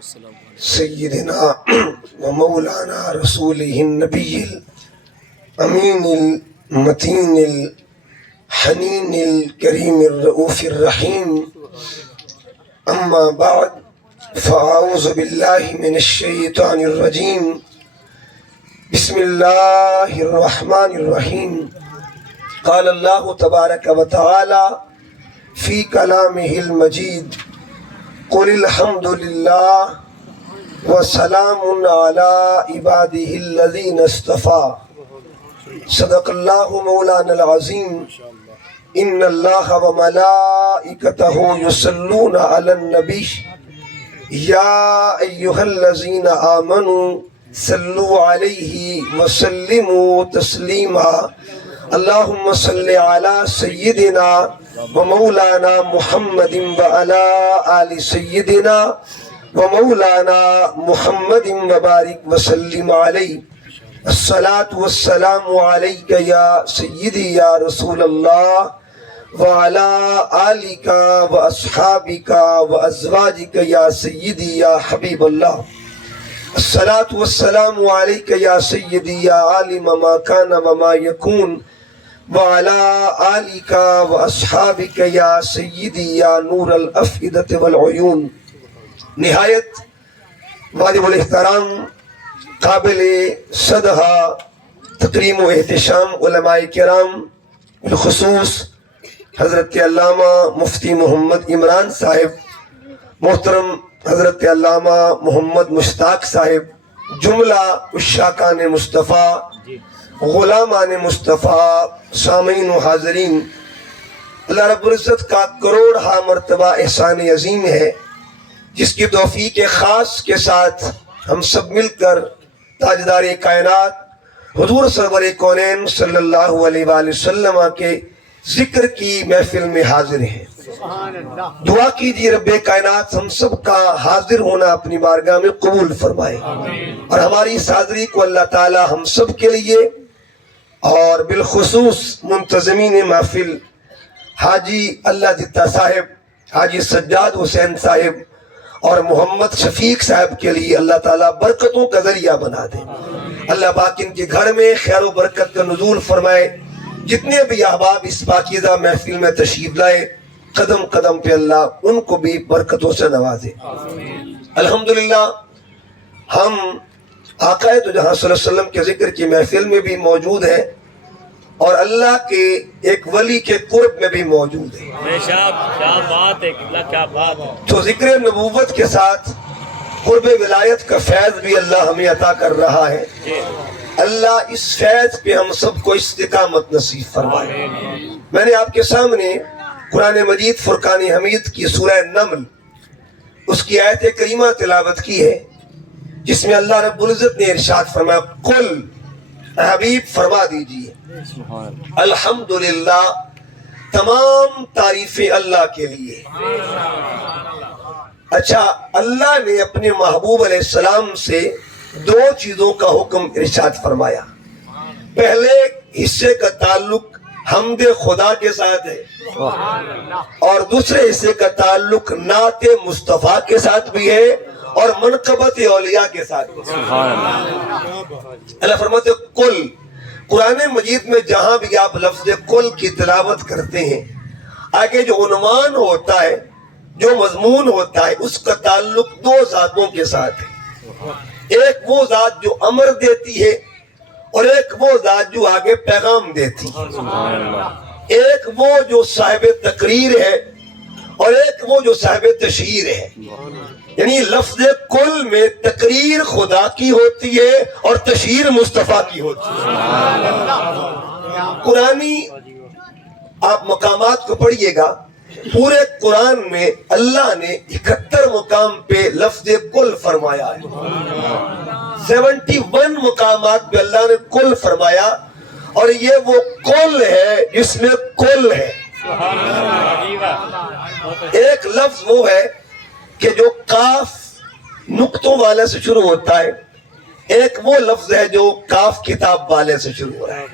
سیدنا و مولانا رسولہ النبی الامین المتین الحنین الکریم الرؤوف الرحیم اما بعد فاعوذ باللہ من الشیطان الرجیم بسم اللہ الرحمن الرحیم قال اللہ تبارک و تعالی فی کلامہ المجید قل الحمد للہ وسلام علی عبادہ الذین اصطفیٰ صدق اللہ مولانا العظیم ان اللہ وملائکتہ یصلون علی النبی یا ایہا الذین آمنوا صلوا علیہ وسلموا تسلیما اللہم صلی علی سیدنا ومولانا محمد وعلی آل سیدنا ومولانا محمد وبارک وسلم علیہ الصلاة والسلام علیک یا سیدی یا رسول اللہ وعلی آلک واصحابک وازواجک یا سیدی یا حبیب اللہ الصلاة والسلام علیک یا سیدی یا عالم ما کان وما یکون وعلی آلک واصحابک یا سیدی یا نور الافئدۃ والعیون۔ نہایت واجب الاحترام قابل صدحہ تکریم و احتشام علماء کرام بالخصوص حضرت علامہ مفتی محمد عمران صاحب، محترم حضرت علامہ محمد مشتاق صاحب، جملہ عشاقان مصطفیٰ، غلامان مصطفیٰ، سامعین و حاضرین، اللہ رب العزت کا کروڑہا مرتبہ احسان عظیم ہے جس کی توفیق خاص کے ساتھ ہم سب مل کر تاجدار کائنات حضور سرور کونین صلی اللہ علیہ وآلہ وسلم کے ذکر کی محفل میں حاضر ہیں۔ دعا کیجیے رب کائنات ہم سب کا حاضر ہونا اپنی بارگاہ میں قبول فرمائے، اور ہماری اس حاضری کو اللہ تعالی ہم سب کے لیے اور بالخصوص منتظمین محفل حاجی اللہ جتا صاحب، حاجی سجاد حسین صاحب اور محمد شفیق صاحب کے لیے اللہ تعالیٰ برکتوں کا ذریعہ بنا دے۔ اللہ پاک ان کے گھر میں خیر و برکت کا نزول فرمائے۔ جتنے بھی احباب اس پاکیزہ محفل میں تشریف لائے، قدم قدم پہ اللہ ان کو بھی برکتوں سے نوازے۔ الحمدللہ ہم آقا دو جہاں صلی اللہ علیہ وسلم کے ذکر کی محفل میں بھی موجود ہیں اور اللہ کے ایک ولی کے قرب میں بھی موجود ہے۔ کیا بات ہے، کیا بات ہے۔ تو ذکر نبوت کے ساتھ قرب ولایت کا فیض بھی اللہ ہمیں عطا کر رہا ہے۔ اللہ اس فیض پہ ہم سب کو استقامت نصیب فرمائے۔ میں نے آپ کے سامنے قرآن مجید فرقان حمید کی سورہ نمل اس کی آیت کریمہ تلاوت کی ہے، جس میں اللہ رب العزت نے ارشاد فرمایا، قل حبیب فرما دیجیے الحمدللہ، تمام تعریفیں اللہ کے لیے۔ اچھا، اللہ نے اپنے محبوب علیہ السلام سے دو چیزوں کا حکم ارشاد فرمایا۔ پہلے حصے کا تعلق حمد خدا کے ساتھ ہے اور دوسرے حصے کا تعلق نعت مصطفیٰ کے ساتھ بھی ہے اور منقبت اولیاء کے ساتھ بھی۔ اللہ فرماتے قل، قرآن مجید میں جہاں بھی آپ لفظ قل کی تلاوت کرتے ہیں، آگے جو عنوان ہوتا ہے، جو مضمون ہوتا ہے، اس کا تعلق دو ذاتوں کے ساتھ ہے۔ ایک وہ ذات جو امر دیتی ہے اور ایک وہ ذات جو آگے پیغام دیتی ہے۔ ایک وہ جو صاحب تقریر ہے اور ایک وہ جو صاحب تشہیر ہے۔ یعنی لفظ کل میں تقریر خدا کی ہوتی ہے اور تشہیر مصطفیٰ کی ہوتی ہے۔ قرآنی آپ مقامات کو پڑھیے گا، پورے قرآن میں اللہ نے 71 مقام پہ لفظ کل فرمایا ہے۔ 71 مقامات پہ اللہ نے کل فرمایا، اور یہ وہ کل ہے جس میں کل ہے۔ ایک لفظ وہ ہے کہ جو کاف نقطوں والے سے شروع ہوتا ہے، ایک وہ لفظ ہے جو کاف کتاب والے سے شروع ہو رہا ہے۔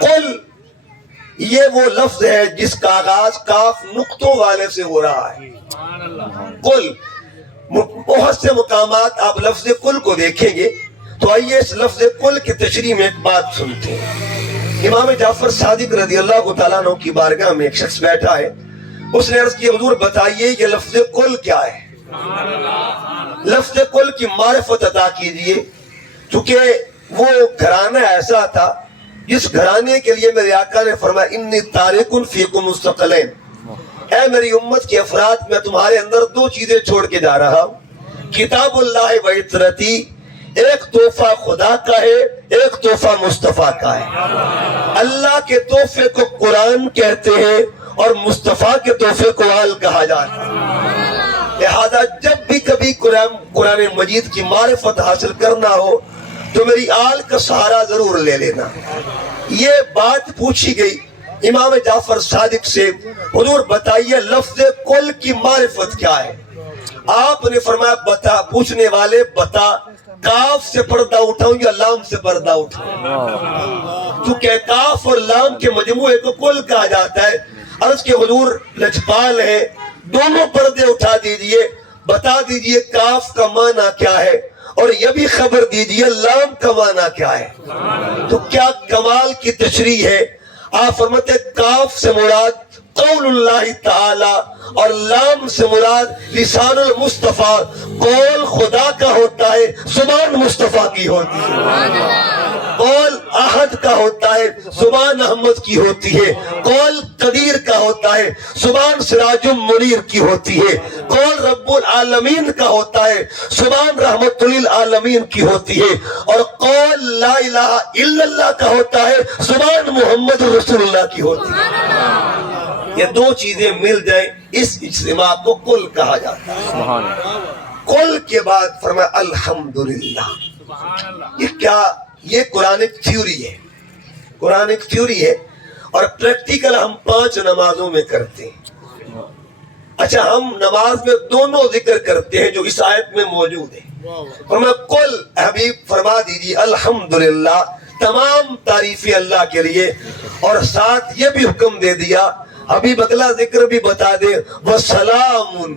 قل یہ وہ لفظ ہے جس کا آغاز کاف نقطوں والے سے ہو رہا ہے۔ قل بہت سے مقامات آپ لفظ کل کو دیکھیں گے تو آئیے اس لفظ کل کی تشریح میں ایک بات سنتے ہیں۔ امام جعفر صادق رضی اللہ تعالیٰ عنہ کی بارگاہ میں ایک شخص بیٹھا ہے، اس نے عرض کی حضور بتائیے یہ لفظ کل کیا ہے؟ لفظ کل کی معرفت عطا کیجئے، چونکہ وہ گھرانہ ایسا تھا جس گھرانے کے لیے میرے آقا نے فرمایا انی تارک فیکم مستقلین، اے میری امت کے افراد میں تمہارے اندر دو چیزیں چھوڑ کے جا رہا ہوں، کتاب اللہ و عطرتی، ایک تحفہ خدا کا ہے، ایک تحفہ مصطفیٰ کا ہے۔ اللہ کے تحفے کو قرآن کہتے ہیں اور مصطفیٰ کے تحفے کو آل کہا جاتا ہے۔ لہذا جب بھی کبھی قرآن مجید کی معرفت حاصل کرنا ہو تو میری آل کا سہارا ضرور لے لینا۔ یہ بات پوچھی گئی امام جعفر صادق سے، حضور بتائیے لفظ کل کی معرفت کیا ہے؟ آپ نے فرمایا بتا، پوچھنے والے بتا کاف سے پردہ اٹھاؤں یا لام سے پردہ اٹھاؤں؟ کیونکہ کاف اور لام کے مجموعے کو کل کہا جاتا ہے۔ عرض کہ حضور لجپال ہے، دونوں پردے اٹھا دیجئے، بتا دیجئے کاف کا معنی کیا ہے اور یہ بھی خبر دیجئے لام کا معنی کیا ہے۔ تو کیا کمال کی تشریح ہے۔ آپ فرماتے کاف سے مراد قول اللہ تعالی اور لام سے مراد لسان المصطفیٰ، قول خدا کا ہوتا ہے، زبان مصطفیٰ کی ہوتی ہے۔ قول احد کا ہوتا ہے، زبان احمد کی ہوتی ہے۔ قول قدیر کا ہوتا ہے، زبان سراج منیر کی ہوتی ہے۔ قول رب العالمین کا ہوتا ہے، زبان رحمت للعالمین کی ہوتی ہے۔ اور قول لا الہ الا اللہ کا ہوتا ہے، زبان محمد رسول اللہ کی ہوتی ہے۔ یہ دو چیزیں مل جائیں اس اجتماع کو کل کہا جاتا ہے۔ کل کے بعد فرمایا الحمدللہ۔ یہ کیا؟ یہ قرآنک تھیوری ہے، قرآنک تھیوری ہے اور پریکٹیکل ہم 5 نمازوں میں کرتے ہیں۔ اچھا ہم نماز میں دونوں ذکر کرتے ہیں جو اس آیت میں موجود ہے۔ فرمایا کل حبیب فرما دیجیے الحمدللہ، تمام تعریفیں اللہ کے لیے، اور ساتھ یہ بھی حکم دے دیا حبیب اگلا ذکر بھی بتا دے وَسَلَامٌ،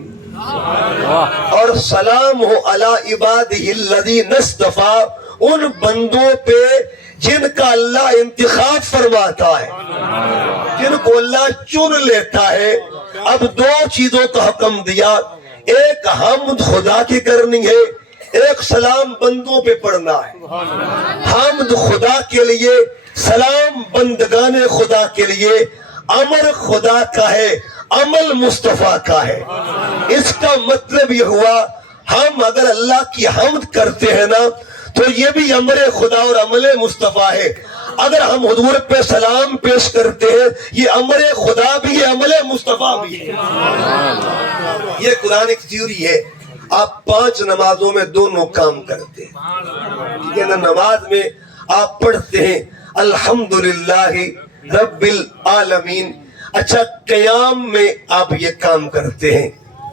اور سلام ہو علی عبادہ الذین اصطفیٰ، ان بندوں پہ جن کا اللہ انتخاب فرماتا ہے، جن کو اللہ چن لیتا ہے۔ اب دو چیزوں کا حکم دیا، ایک حمد خدا کی کرنی ہے، ایک سلام بندوں پہ پڑھنا ہے۔ حمد خدا کے لیے، سلام بندگان خدا کے لیے، امر خدا کا ہے، عمل مصطفیٰ کا ہے۔ اس کا مطلب یہ ہوا ہم اگر اللہ کی حمد کرتے ہیں نا تو یہ بھی امر خدا اور عمل مصطفیٰ ہے۔ اگر ہم حضور پہ سلام پیش کرتے ہیں یہ امر خدا بھی ہے، عمل مصطفیٰ بھی ہے۔ یہ قرآن ایک تھیوری ہے۔ آپ 5 نمازوں میں دونوں کام کرتے ہیں، ٹھیک ہے نا؟ نماز میں آپ پڑھتے ہیں الحمدللہ رب العالمین۔ اچھا قیام میں آپ یہ کام کرتے ہیں،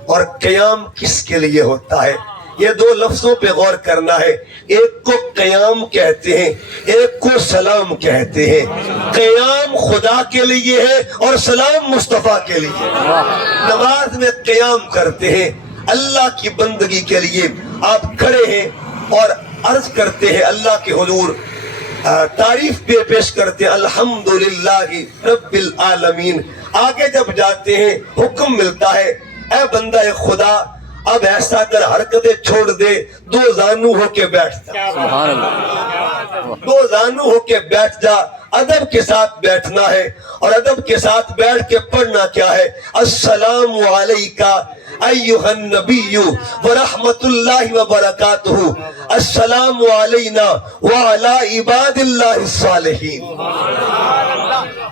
اور قیام کس کے لیے ہوتا ہے؟ یہ دو لفظوں پہ غور کرنا ہے، ایک کو قیام کہتے ہیں، ایک کو سلام کہتے ہیں۔ قیام خدا کے لیے ہے اور سلام مصطفیٰ کے لیے۔ نماز میں قیام کرتے ہیں اللہ کی بندگی کے لیے، آپ کھڑے ہیں اور عرض کرتے ہیں اللہ کے حضور، تعریف پہ پیش کرتے ہیں الحمدللہ رب العالمین۔ آگے جب جاتے ہیں حکم ملتا ہے اے بندہ خدا اب ایسا کر حرکتیں چھوڑ دے، 2 زانو ہو کے بیٹھ جا، 2 زانو ہو کے بیٹھ جا۔ ادب کے ساتھ بیٹھنا ہے، اور ادب کے ساتھ بیٹھ کے پڑھنا کیا ہے؟ السلام علیکہ ایھا النبی ورحمۃ اللہ وبرکاتہ، السلام علینا وعلی عباد اللہ الصالحین۔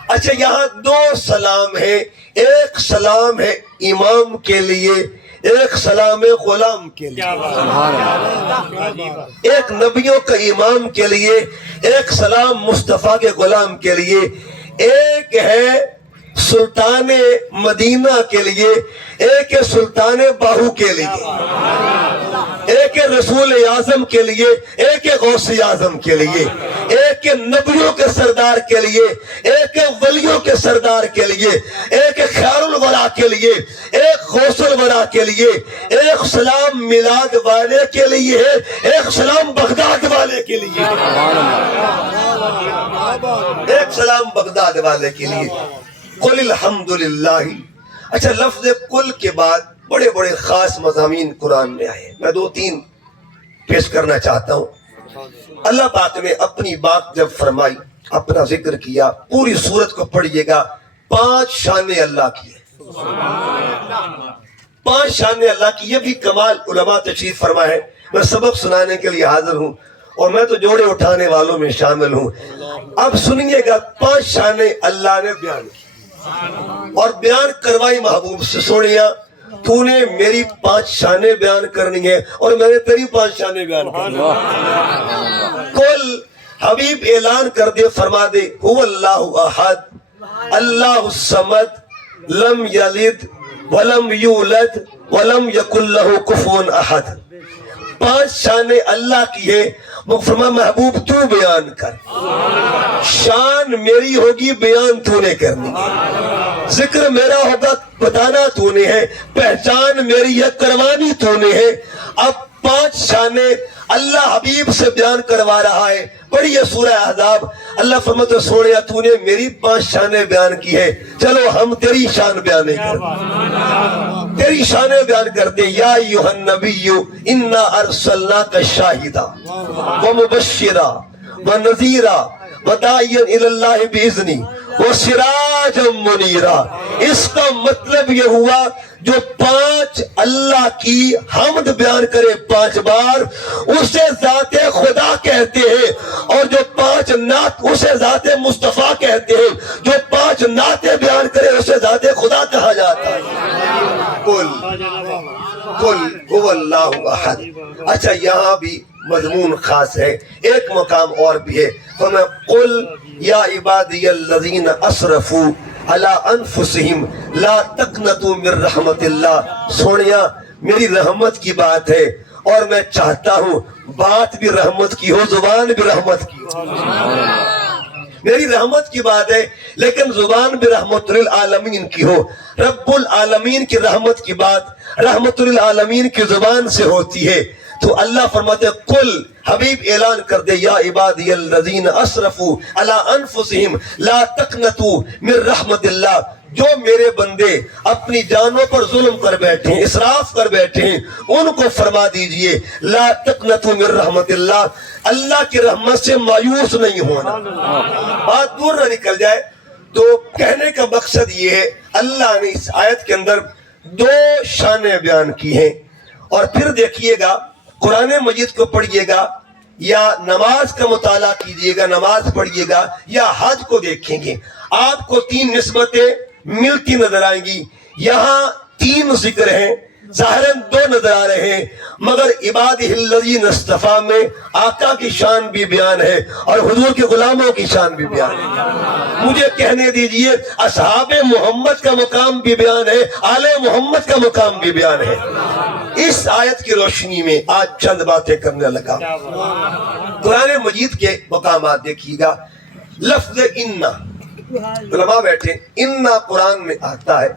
اچھا یہاں 2 سلام ہیں، ایک سلام ہے امام کے لیے، ایک سلام غلام کے لیے۔ ایک نبیوں کا امام کے لیے، ایک سلام مصطفیٰ کے غلام کے لیے، ایک ہے سلطان مدینہ کے لیے، ایک ہے سلطان باہو کے لیے، ایک ہے رسول اعظم کے لیے، ایک ہے غوث اعظم کے لیے، ایک ایک نبیوں کے سردار کے لیے، ایک ولیوں کے سردار کے لیے، ایک خیر الورا کے لیے، ایک غوث الورا کے لیے، ایک سلام میلاد والے کے لیے، ایک سلام بغداد والے کے لیے، ایک سلام بغداد والے کے لیے۔ قل الحمدللہ۔ اچھا، لفظ قل کے بعد بڑے بڑے خاص مضامین قرآن میں آئے، میں 2-3 پیش کرنا چاہتا ہوں۔ اللہ پاک نے اپنی بات جب فرمائی، اپنا ذکر کیا، پوری سورت کو پڑھیے گا، 5 شانیں اللہ کی ہیں، 5 شانیں اللہ کی۔ یہ بھی کمال علماء تشریف فرما ہے۔ میں سبق سنانے کے لیے حاضر ہوں اور میں تو جوڑے اٹھانے والوں میں شامل ہوں۔ اب سنیے گا، 5 شانیں اللہ نے بیان کی اور بیان کروائی محبوب سے۔ سوڑیاں، تو نے میری 5 شانیں بیان کرنی ہے اور میں نے تیری 5 شانیں بیان کرنی ہے۔ کل حبیب اعلان کر دے، فرما دے، هو اللہ احد اللہ الصمد لم یلد ولم یولد ولم یکن لہ کفوا احد۔ 5 شانیں اللہ کی ہے، وہ فرما محبوب تو بیان کر۔ شان میری ہوگی، بیان تو نے کرنی ہے، ذکر میرا ہوگا، بتانا تو نے ہے، پہچان میری ہے، کروانی تو نے ہے۔ اب 5 شانیں اللہ حبیب سے بیان کروا رہا ہے۔ پڑھیے سورہ احزاب، اللہ فرماتا ہے، سوڑیا تو نے میری 5 شانیں بیان کی ہے، چلو ہم تیری شان بیان کرتے، تیری شانیں بیان کرتے۔ یا ایھا النبی انا ارسلناک شاہدا ومبشرا ونذیرا وداعیا الی اللہ باذنی وسراجا منیرا۔ اس کا مطلب یہ ہوا، جو 5 اللہ کی حمد بیان کرے 5 بار، اسے ذات خدا کہتے ہیں، اور جو 5 نعت اسے ذات مصطفیٰ کہتے ہیں، جو 5 نعتیں بیان کرے اسے ذات خدا کہا جاتا ہے۔ قل هو اللہ احد۔ اچھا، یہاں بھی مضمون خاص ہے، ایک مقام اور بھی ہے، فرمایا قل یا عبادی الذین اسرفوا علی انفسہم لا تقنطوا من رحمت اللہ۔ سونیا، میری رحمت کی بات ہے اور میں چاہتا ہوں بات بھی رحمت کی ہو، زبان بھی رحمت کی ہو۔ میری رحمت کی بات ہے لیکن زبان بھی رحمت للعالمین کی ہو۔ رب العالمین کی رحمت کی بات رحمت للعالمین کی زبان سے ہوتی ہے۔ تو اللہ فرماتے ہیں، قل، حبیب اعلان کر دے، یا عبادی الذین اسرفوا علی انفسہم لا تقنطوا من رحمت اللہ۔ جو میرے بندے اپنی جانوں پر ظلم کر بیٹھے ہیں، اسراف کر بیٹھے ہیں، ان کو فرما دیجئے لا تقنطوا من رحمت اللہ، اللہ کی رحمت سے مایوس نہیں ہونا، بات دور نہ نکل جائے۔ تو کہنے کا مقصد یہ ہے، اللہ نے اس آیت کے اندر 2 شانیں بیان کی ہیں۔ اور پھر دیکھیے گا، قرآن مجید کو پڑھیے گا یا نماز کا مطالعہ کیجئے گا، نماز پڑھیے گا یا حج کو دیکھیں گے، آپ کو 3 نسبتیں ملتی نظر آئیں گی۔ یہاں 3 ذکر ہیں، ظاہراً 2 نظر آ رہے ہیں، مگر عبادہ الذین اصطفیٰ میں آقا کی شان بھی بیان ہے اور حضور کے غلاموں کی شان بھی بیان ہے۔ مجھے کہنے دیجئے، اصحاب محمد کا مقام بھی بیان ہے، آل محمد کا مقام بھی بیان ہے۔ اس آیت کی روشنی میں آج چند باتیں کرنے لگا۔ قرآن مجید کے مقامات دیکھیے گا، لفظ انا، علماء بیٹھے، انا قرآن میں آتا ہے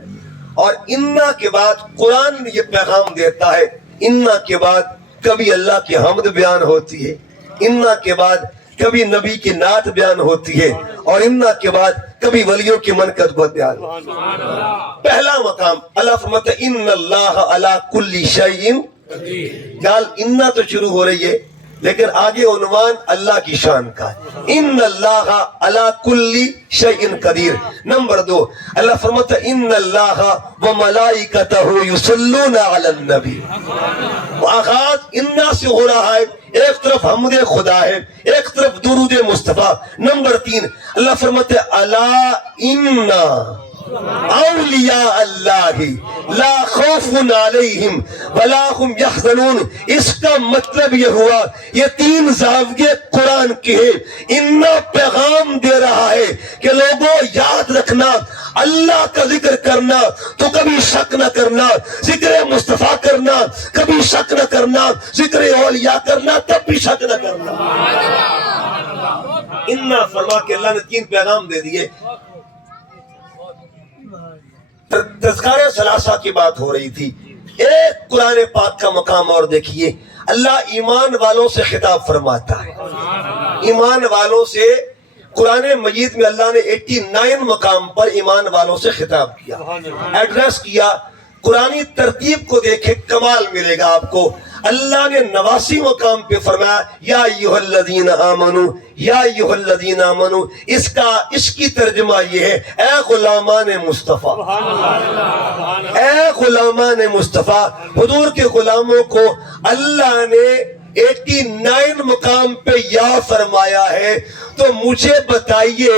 اور انا کے بعد قرآن یہ پیغام دیتا ہے، انا کے بعد کبھی اللہ کی حمد بیان ہوتی ہے، انا کے بعد کبھی نبی کی نعت بیان ہوتی ہے، اور انا کے بعد کبھی ولیوں کی منقبت بیان ہوتی ہے۔ پہلا مقام، اللہ فرماتا ہے ان اللہ علی کل شیء قدیر۔ گال انا تو شروع ہو رہی ہے لیکن آگے عنوان اللہ کی شان کا ہے، ان اللہ علی کل شیء قدیر۔ نمبر 2، اللہ فرماتا ہے ان اللہ وملائکتہ یصلون علی النبی۔ آغاز انا سے ہو رہا ہے، ایک طرف حمد خدا ہے، ایک طرف درود مصطفیٰ۔ نمبر 3، اللہ فرماتا ہے الا انا اولیاء اللہ لا خوف علیہم ولا هم یحزنون۔ اس کا مطلب یہ ہوا، یہ 3 زاویے قرآن کے ہیں۔ انا پیغام دے رہا ہے کہ لوگوں یاد رکھنا، اللہ کا ذکر کرنا تو کبھی شک نہ کرنا، ذکر مصطفیٰ کرنا کبھی شک نہ کرنا، ذکر اولیاء کرنا تب بھی شک نہ کرنا۔ انا فرما کے اللہ نے 3 پیغام دے دیے. تذکارہ ثلاثہ کی بات ہو رہی تھی. ایک قرآن پاک کا مقام اور دیکھیے. اللہ ایمان والوں سے خطاب فرماتا ہے. ایمان والوں سے قرآن مجید میں اللہ نے 89 مقام پر ایمان والوں سے خطاب کیا, ایڈریس کیا. قرآنی ترتیب کو دیکھے کمال ملے گا آپ کو. اللہ نے 89 مقام پہ فرمایا یا ایھا الذین آمنو, یا ایھا الذین آمنو. اس کی ترجمہ یہ ہے اے غلامان مصطفیٰ, اے غلامان مصطفیٰ. حضور کے غلاموں کو اللہ نے 89 مقام پہ یا فرمایا ہے. تو مجھے بتائیے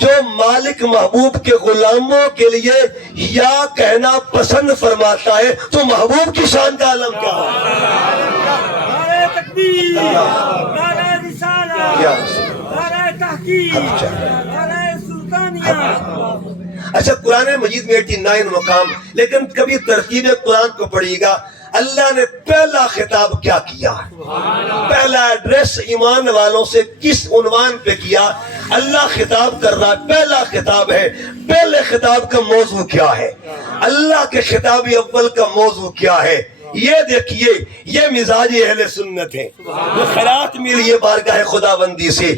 جو مالک محبوب کے غلاموں کے لیے یا کہنا پسند فرماتا ہے تو محبوب کی شان کا عالم کیا ہے؟ نعرہ تکبیر، نعرہ رسالہ، نعرہ تحقیق، نعرہ سلطانیہ. اچھا قرآن مجید میں 89 مقام, لیکن کبھی ترتیب قرآن کو پڑھیے گا. اللہ نے پہلا خطاب کیا کیا, پہلا ایڈریس ایمان والوں سے کس عنوان پہ کیا؟ اللہ خطاب کر رہا ہے, پہلا خطاب ہے. پہلے خطاب کا موضوع کیا ہے؟ اللہ کے خطاب اول کا موضوع کیا ہے؟ یہ دیکھیے, یہ مزاج اہل سنت ہے, وہ خیرات ملی ہے بارگاہ خدا بندی سے.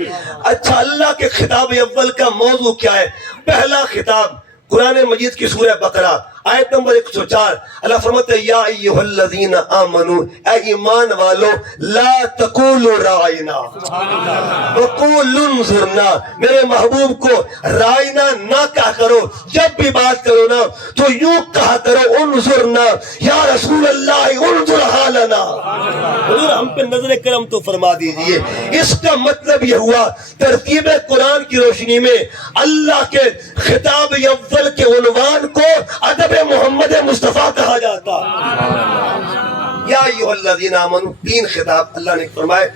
اچھا اللہ کے خطاب اول کا موضوع کیا ہے؟ پہلا خطاب قرآن مجید کی سورہ بقرہ آیت نمبر 104. اللہ فرماتا ہے یا ایھا الذین آمنو, اے ایمان والو, لا تقولوا رائنا وقولوا انظرنا. میرے محبوب کو رائنا نہ کہا کرو, جب بھی بات کرو نا تو یوں کہا کرو انظرنا, یا رسول اللہ انظر حالنا. حضور ہم پہ نظر کرم تو فرما دیجئے. اس کا مطلب یہ ہوا ترتیب قرآن کی روشنی میں اللہ کے خطاب اول کے عنوان کو ادب محمد مصطفیٰ کہا جاتا. یا ایھا الذین آمنو, 3 خطاب اللہ نے فرمائے.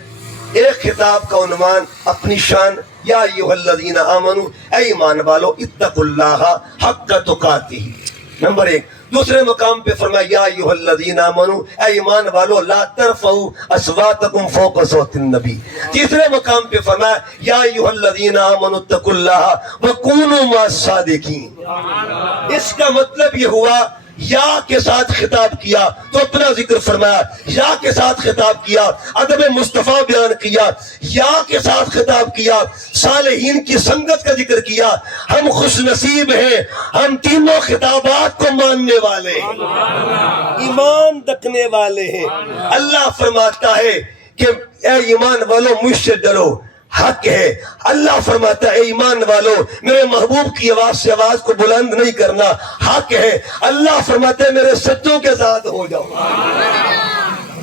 ایک خطاب کا عنوان اپنی شان, یا ایھا الذین آمنو, اے ایمان والو, اتقوا اللہ حق تقاتہ. نمبر 1. دوسرے مقام پہ فرمایا یا ایھا الذین آمنو, اے ایمان والو, لا ترفعوا اصواتکم فوق صوت النبی. تیسرے مقام پہ فرمایا یا ایھا الذین آمنوا اتقوا اللہ وکونوا مع الصادقین. اس کا مطلب یہ ہوا یا کے ساتھ خطاب کیا تو اپنا ذکر فرمایا, یا کے ساتھ خطاب کیا ادب مصطفیٰ بیان کیا, یا کے ساتھ خطاب کیا صالحین کی سنگت کا ذکر کیا. ہم خوش نصیب ہیں, ہم تینوں خطابات کو ماننے والے ہیں, ایمان رکھنے والے ہیں. اللہ فرماتا ہے کہ اے ایمان والو مجھ سے ڈرو, حق ہے. اللہ فرماتا ہے اے ایمان والو, میرے محبوب کی آواز سے آواز کو بلند نہیں کرنا, حق ہے. اللہ فرماتا ہے میرے سجدوں کے ساتھ ہو جاؤ.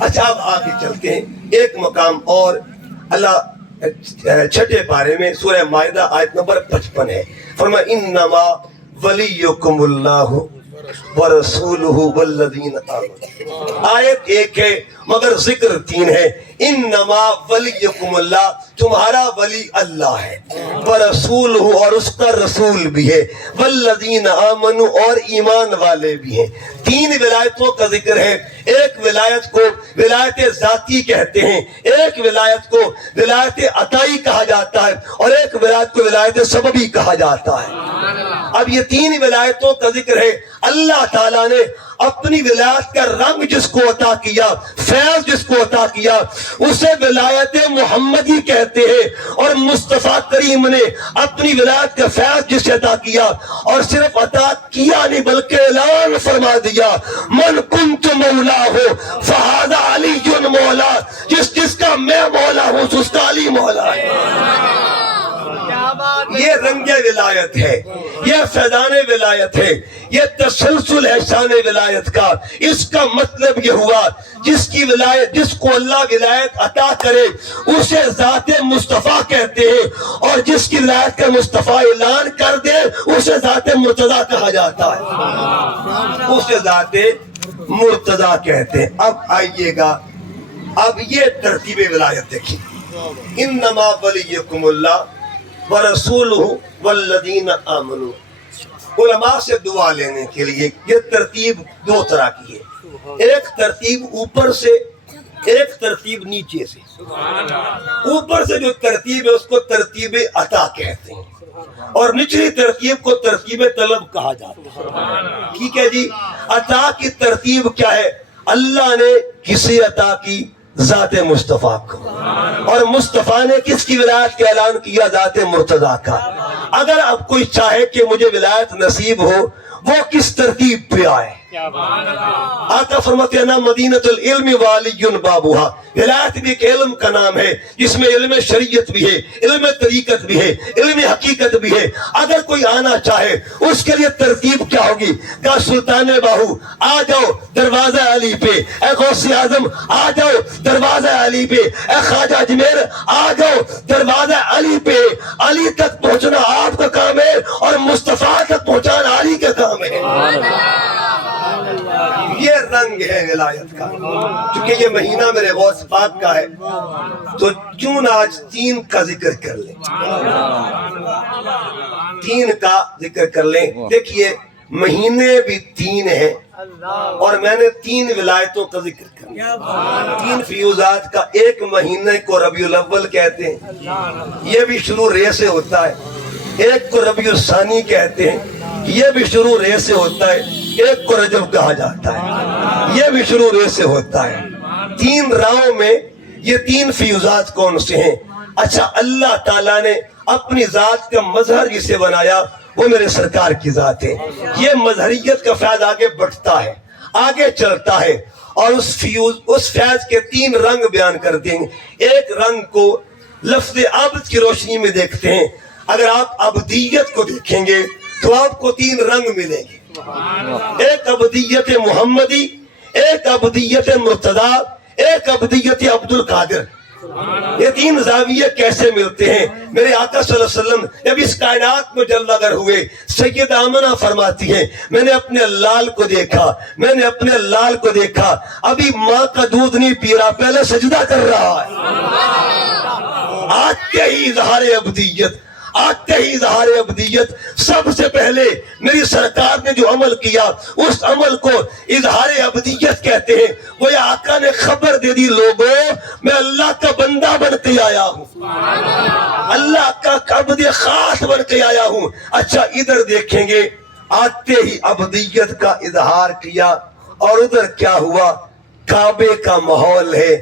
اچھا اب آگے چلتے ہیں. ایک مقام اور اللہ 6 پارے میں سورہ مائدہ آیت نمبر 55 ہے. فرمایا انما ولیکم اللہ ورسولہ والذین آمنوا. آیت 1 ہے مگر ذکر 3 ہے. انما ولیکم اللہ, تمہارا ولی اللہ ہے, ورسولہ, اور اس کا رسول بھی ہے, والذین آمنوا, اور ایمان والے بھی ہیں. 3 ولایتوں کا ذکر ہے. ایک ولایت کو ولایت ذاتی کہتے ہیں, ایک ولایت کو ولایت عطائی کہا جاتا ہے, اور ایک ولایت کو ولایت سببی کہا جاتا ہے. اب یہ 3 ولایتوں کا ذکر ہے. اللہ تعالیٰ نے اپنی ولایت کا رنگ جس کو عطا کیا, فیض جس کو عطا کیا, اسے ولایت محمدی کہتے ہیں. اور مصطفیٰ کریم نے اپنی ولایت کا فیض جسے عطا کیا, اور صرف عطا کیا نہیں بلکہ اعلان فرما دیا من کنت مولا ہو فہذا علی مولا, جس کا میں مولا ہوں اس کا علی مولا ہے. یہ رنگ ولایت ہے, یہ فیضان ولایت ہے, یہ تسلسل ہے شان ولایت کا. اس کا مطلب یہ ہوا جس کی ولایت, جس کو اللہ ولایت عطا کرے اسے ذات مصطفیٰ کہتے ہیں, اور جس کی ولایت کا مصطفیٰ اعلان کر دے اسے ذات مرتضیٰ کہا جاتا ہے, اسے ذات مرتضیٰ کہتے ہیں. اب آئیے گا, اب یہ ترتیب ولایت دیکھیں. انما ولیکم اللہ ورسولہ والذین آمنوا. علماء سے دعا لینے کے لیے یہ ترتیب 2 طرح کی ہے. ایک ترتیب اوپر سے ایک ترتیب نیچے سے، اوپر سے جو ترتیب ہے اس کو ترتیب عطا کہتے ہیں، اور نچلی ترتیب کو ترتیب طلب کہا جاتا ہے۔ ٹھیک ہے جی، عطا کی ترتیب کیا ہے؟ اللہ نے کسی عطا کی ذات مصطفیٰ کو، اور مصطفیٰ نے کس کی ولایت کا اعلان کیا؟ ذات مرتضیٰ کا۔ اگر اب کوئی چاہے کہ مجھے ولایت نصیب ہو، وہ کس ترتیب پہ آئے؟ آقا فرماتے ہیں نا مدینۃ العلم والی بابوہا، ولایت بھی ایک علم کا نام ہے جس میں علم شریعت بھی ہے، علم طریقت بھی ہے، علم حقیقت بھی ہے۔ اگر کوئی آنا چاہے اس کے لیے ترتیب کیا ہوگی؟ کہا سلطان باہو آ جاؤ دروازہ علی پہ، اے غوث اعظم آ جاؤ دروازہ علی پہ، اے خواجہ اجمیر آ جاؤ دروازہ علی پہ۔ علی تک پہنچنا آپ کا کام ہے اور مصطفیٰ تک پہنچانا علی کا کام ہے۔ یہ رنگ ہے ولایت کا۔ چونکہ یہ مہینہ میرے غوث پاک کا ہے تو کیوں نہ آج 3 کا ذکر کر لیں، 3 کا ذکر کر لیں۔ دیکھیے مہینے بھی 3 ہیں اور میں نے 3 ولایتوں کا ذکر کر لیا، 3 فیوزات کا۔ ایک مہینے کو ربیع الاول کہتے ہیں، یہ بھی شروع رے سے ہوتا ہے۔ ایک کو ربیع الثانی کہتے ہیں، یہ بھی شروع رے سے ہوتا ہے۔ ایک کو رجب کہا جاتا ہے، یہ بھی شروع رے سے ہوتا ہے۔ 3 راہوں میں یہ 3 فیوزات کون سے ہیں؟ اچھا، اللہ تعالیٰ نے اپنی ذات کا مظہر جسے بنایا وہ میرے سرکار کی ذات ہے۔ یہ مظہریت کا فیض آگے بڑھتا ہے، آگے چلتا ہے، اور اس فیض کے 3 رنگ بیان کر دیں گے۔ ایک رنگ کو لفظ عبد کی روشنی میں دیکھتے ہیں۔ اگر آپ عبدیت کو دیکھیں گے تو آپ کو 3 رنگ ملیں گے، ایک عبدیت محمدی، ایک عبدیت مرتضیٰ، ایک عبدیت عبد القادر۔ یہ 3 زاویے کیسے ملتے ہیں؟ میرے آقا صلی اللہ علیہ وسلم جب اس کائنات میں جلوہ گر ہوئے، سید آمنہ فرماتی ہیں میں نے اپنے لال کو دیکھا، میں نے اپنے لال کو دیکھا، ابھی ماں کا دودھ نہیں پی رہا، پہلے سجدہ کر رہا ہے۔ آتے ہی اظہار عبدیت، آتے ہی اظہار عبدیت۔ سب سے پہلے میری سرکار نے جو عمل کیا اس عمل کو اظہار عبدیت کہتے ہیں۔ وہ یہ آقا نے خبر دے دی لوگوں میں اللہ کا بندہ بن کے آیا ہوں، اللہ کا عبد خاص بن کے آیا ہوں۔ اچھا ادھر دیکھیں گے، آتے ہی عبدیت کا اظہار کیا، اور ادھر کیا ہوا؟ کعبے کا ماحول ہے،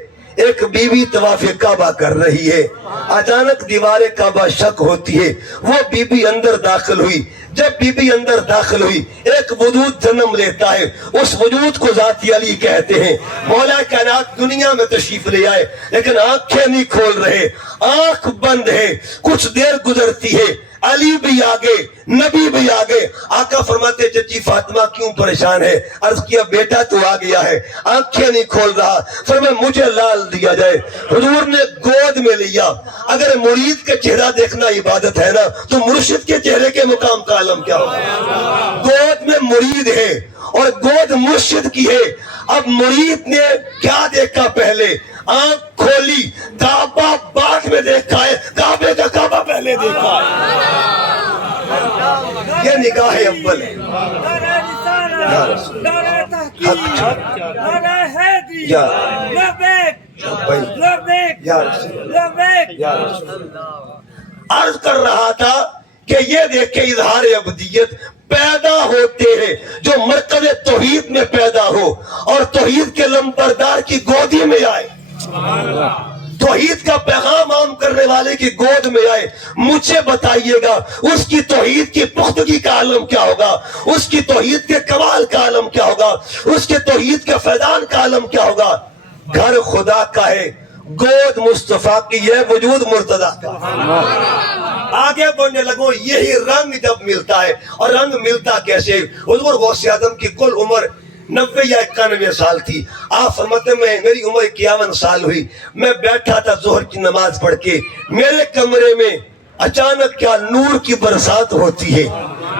ایک بیوی طواف کعبہ کر رہی ہے، اچانک دیوار کعبہ شک ہوتی ہے، وہ بیوی اندر داخل ہوئی۔ جب بیوی اندر داخل ہوئی ایک وجود جنم لیتا ہے، اس وجود کو ذات علی کہتے ہیں۔ مولا کائنات دنیا میں تشریف لے آئے لیکن آنکھیں نہیں کھول رہے، آنکھ بند ہے۔ کچھ دیر گزرتی ہے، علی بھی آگے، نبی بھی آگے۔ آقا فرماتے چچی فاطمہ کیوں پریشان ہے؟ عرض کیا بیٹا تو آ گیا ہے، آنکھیں نہیں کھول رہا، فرمایا مجھے لال دیا جائے۔ حضور نے گود میں لیا۔ اگر مرید کا چہرہ دیکھنا عبادت ہے نا تو مرشد کے چہرے کے مقام کا عالم کیا ہوگا؟ گود میں مرید ہے اور گود مرشد کی ہے۔ اب مرید نے کیا دیکھا؟ پہلے آنکھ کھولی، کعبہ بعد میں دیکھا ہے، کعبے کا کعبہ پہلے دیکھا ہے۔ یہ نگاہ اول ہے۔ نعرہ رسالت، نعرہ تحقیق، نعرہ حیدری، لبیک لبیک لبیک۔ عرض کر رہا تھا کہ یہ دیکھیں اظہار عبدیت پیدا ہوتے ہیں جو مرکز توحید میں پیدا ہو اور توحید کے لمبردار کی گودی میں آئے، توحید کا پیغام عام کرنے والے کی گود میں آئے۔ مجھے بتائیے گا اس کی توحید کی پختگی کا عالم کیا ہوگا، اس کی توحید کے کمال کا عالم کیا ہوگا، اس کے توحید کے فیضان کا عالم کیا ہوگا۔ گھر خدا کا ہے، گود مصطفیٰ کی ہے، وجود مرتضیٰ کا۔ آگے بڑھنے لگو، یہی رنگ جب ملتا ہے، اور رنگ ملتا کیسے؟ حضور غوث اعظم کی کل عمر 90 یا 91 سال تھی۔ آپ فرماتے ہیں میری عمر 51 سال ہوئی، میں بیٹھا تھا ظہر کی نماز پڑھ کے، میرے کمرے میں اچانک کیا نور کی برسات ہوتی ہے،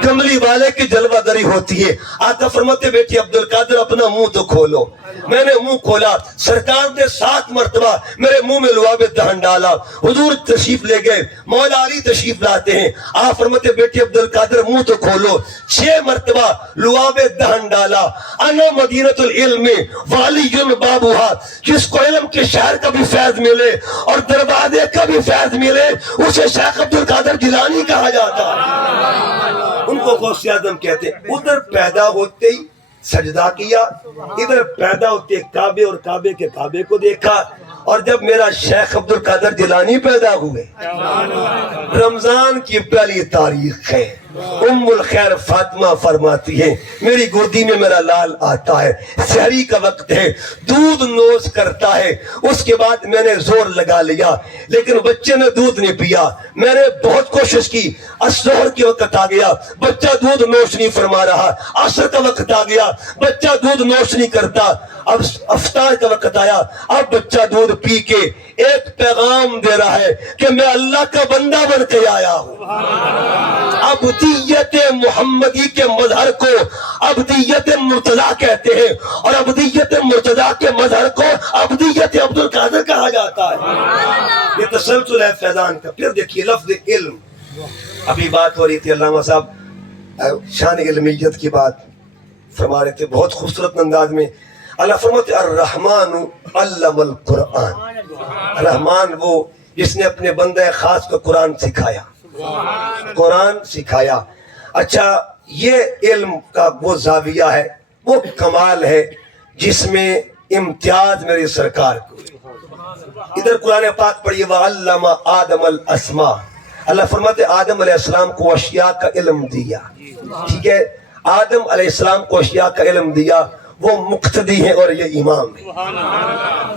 کملی والے کی جلوہ گری ہوتی ہے. آقا فرماتے بیٹی عبد القادر اپنا منہ تو کھولو. میں نے منہ کھولا, سرکار نے 7 مرتبہ میرے منہ میں لعاب دہن ڈالا. حضور تشریف لے گئے, مولا علی تشریف لاتے ہیں. آپ فرماتے بیٹی عبد القادر منہ تو کھولو. 6 مرتبہ لعاب دہن ڈالا. انا مدینۃ العلم والی بابوہا, جس کو علم کے شہر کا بھی فیض ملے اور دروازے کا بھی فیض ملے اسے شیخ عبد القادر جیلانی کہا جاتا ہے. ان کو غوث اعظم کہتے ہیں. ادھر پیدا ہوتے ہی سجدہ کیا, ادھر پیدا ہوتے کعبے اور کعبے کے کعبے کو دیکھا. اور جب میرا شیخ عبد القادر جیلانی پیدا ہوئے, رمضان کی پہلی تاریخ ہے, ام الخیر فاطمہ فرماتی ہے میری گودی میں میرا لال آتا ہے, سحری کا وقت ہے, دودھ نوش کرتا ہے. اس کے بعد میں نے زور لگا لیا لیکن بچے نے دودھ نہیں پیا. میں نے بہت کوشش کی, الظہر کے وقت آ گیا, بچہ دودھ نوش نہیں فرما رہا. عصر کا وقت آ گیا, بچہ دودھ نوش نہیں کرتا. اب افطار کا وقت آیا, اب بچہ دودھ پی کے ایک پیغام دے رہا ہے کہ میں اللہ کا بندہ بن کے آیا ہوں. ابدیت محمدی کے مظہر کو ابدیت مرتضیٰ کہتے ہیں, اور ابدیت مرتضیٰ کے مظہر کو ابدیت عبد القادر کہا جاتا ہے. یہ تسلسل ہے فیضان کا. پھر دیکھیے لفظ علم, ابھی بات ہو رہی تھی, علامہ صاحب شان علمیت کی بات فرما رہے تھے بہت خوبصورت انداز میں. اللہ فرماتے الرحمن علم القرآن, رحمان وہ جس نے اپنے بندہ خاص کو قرآن سکھایا, قرآن سکھایا. اچھا, یہ علم کا وہ زاویہ ہے, وہ کمال ہے جس میں امتیاز میری سرکار کو. ادھر قرآن پاک پڑھیے وَعَلَّمَ آدَمَ الْأَسْمَاءَ, اللہ فرماتے آدم علیہ السلام کو اشیاء کا علم دیا. ٹھیک ہے, آدم علیہ السلام کو اشیاء کا علم دیا, وہ مقتدی ہیں اور یہ امام ہے.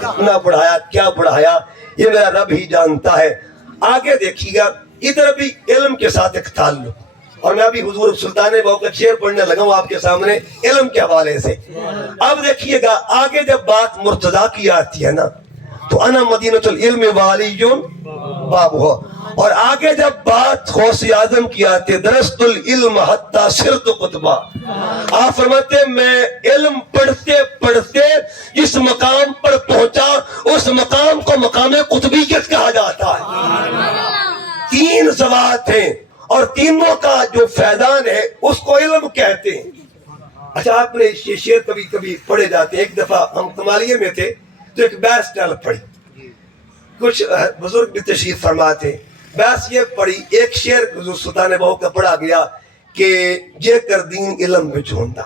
کتنا پڑھایا, کیا پڑھایا, یہ میرا رب ہی جانتا ہے. آگے دیکھیے گا, ادھر بھی علم کے ساتھ ایک تعلق, اور میں ابھی حضور سلطان بہو کا شعر پڑھنے لگا ہوں آپ کے سامنے علم کے حوالے سے. اب دیکھیے گا آگے جب بات مرتضیٰ کی آتی ہے نا, تو انا مدینۃ العلم والی بابوہا, اور آگے جب بات غوث اعظم کی آتی ہے درست العلم حتی صرت قطبہ, آپ فرماتے میں علم پڑھتے پڑھتے جس مقام پر پہنچا اس مقام کو مقام قطبیت کہا جاتا ہے. 3 ذوات ہیں اور تینوں کا جو فیضان ہے اس کو علم کہتے ہیں. اچھا, آپ نے یہ شعر کبھی کبھی پڑھے جاتے ہیں. ایک دفعہ ہم کمالیے میں تھے تو ایک بحث ٹل پڑی, کچھ بزرگ بھی تشریف فرماتے. بحث یہ پڑھی, ایک شعر حضور سلطان بہو کا پڑھا گیا کہ جے کر دین علم بچ ہوندا,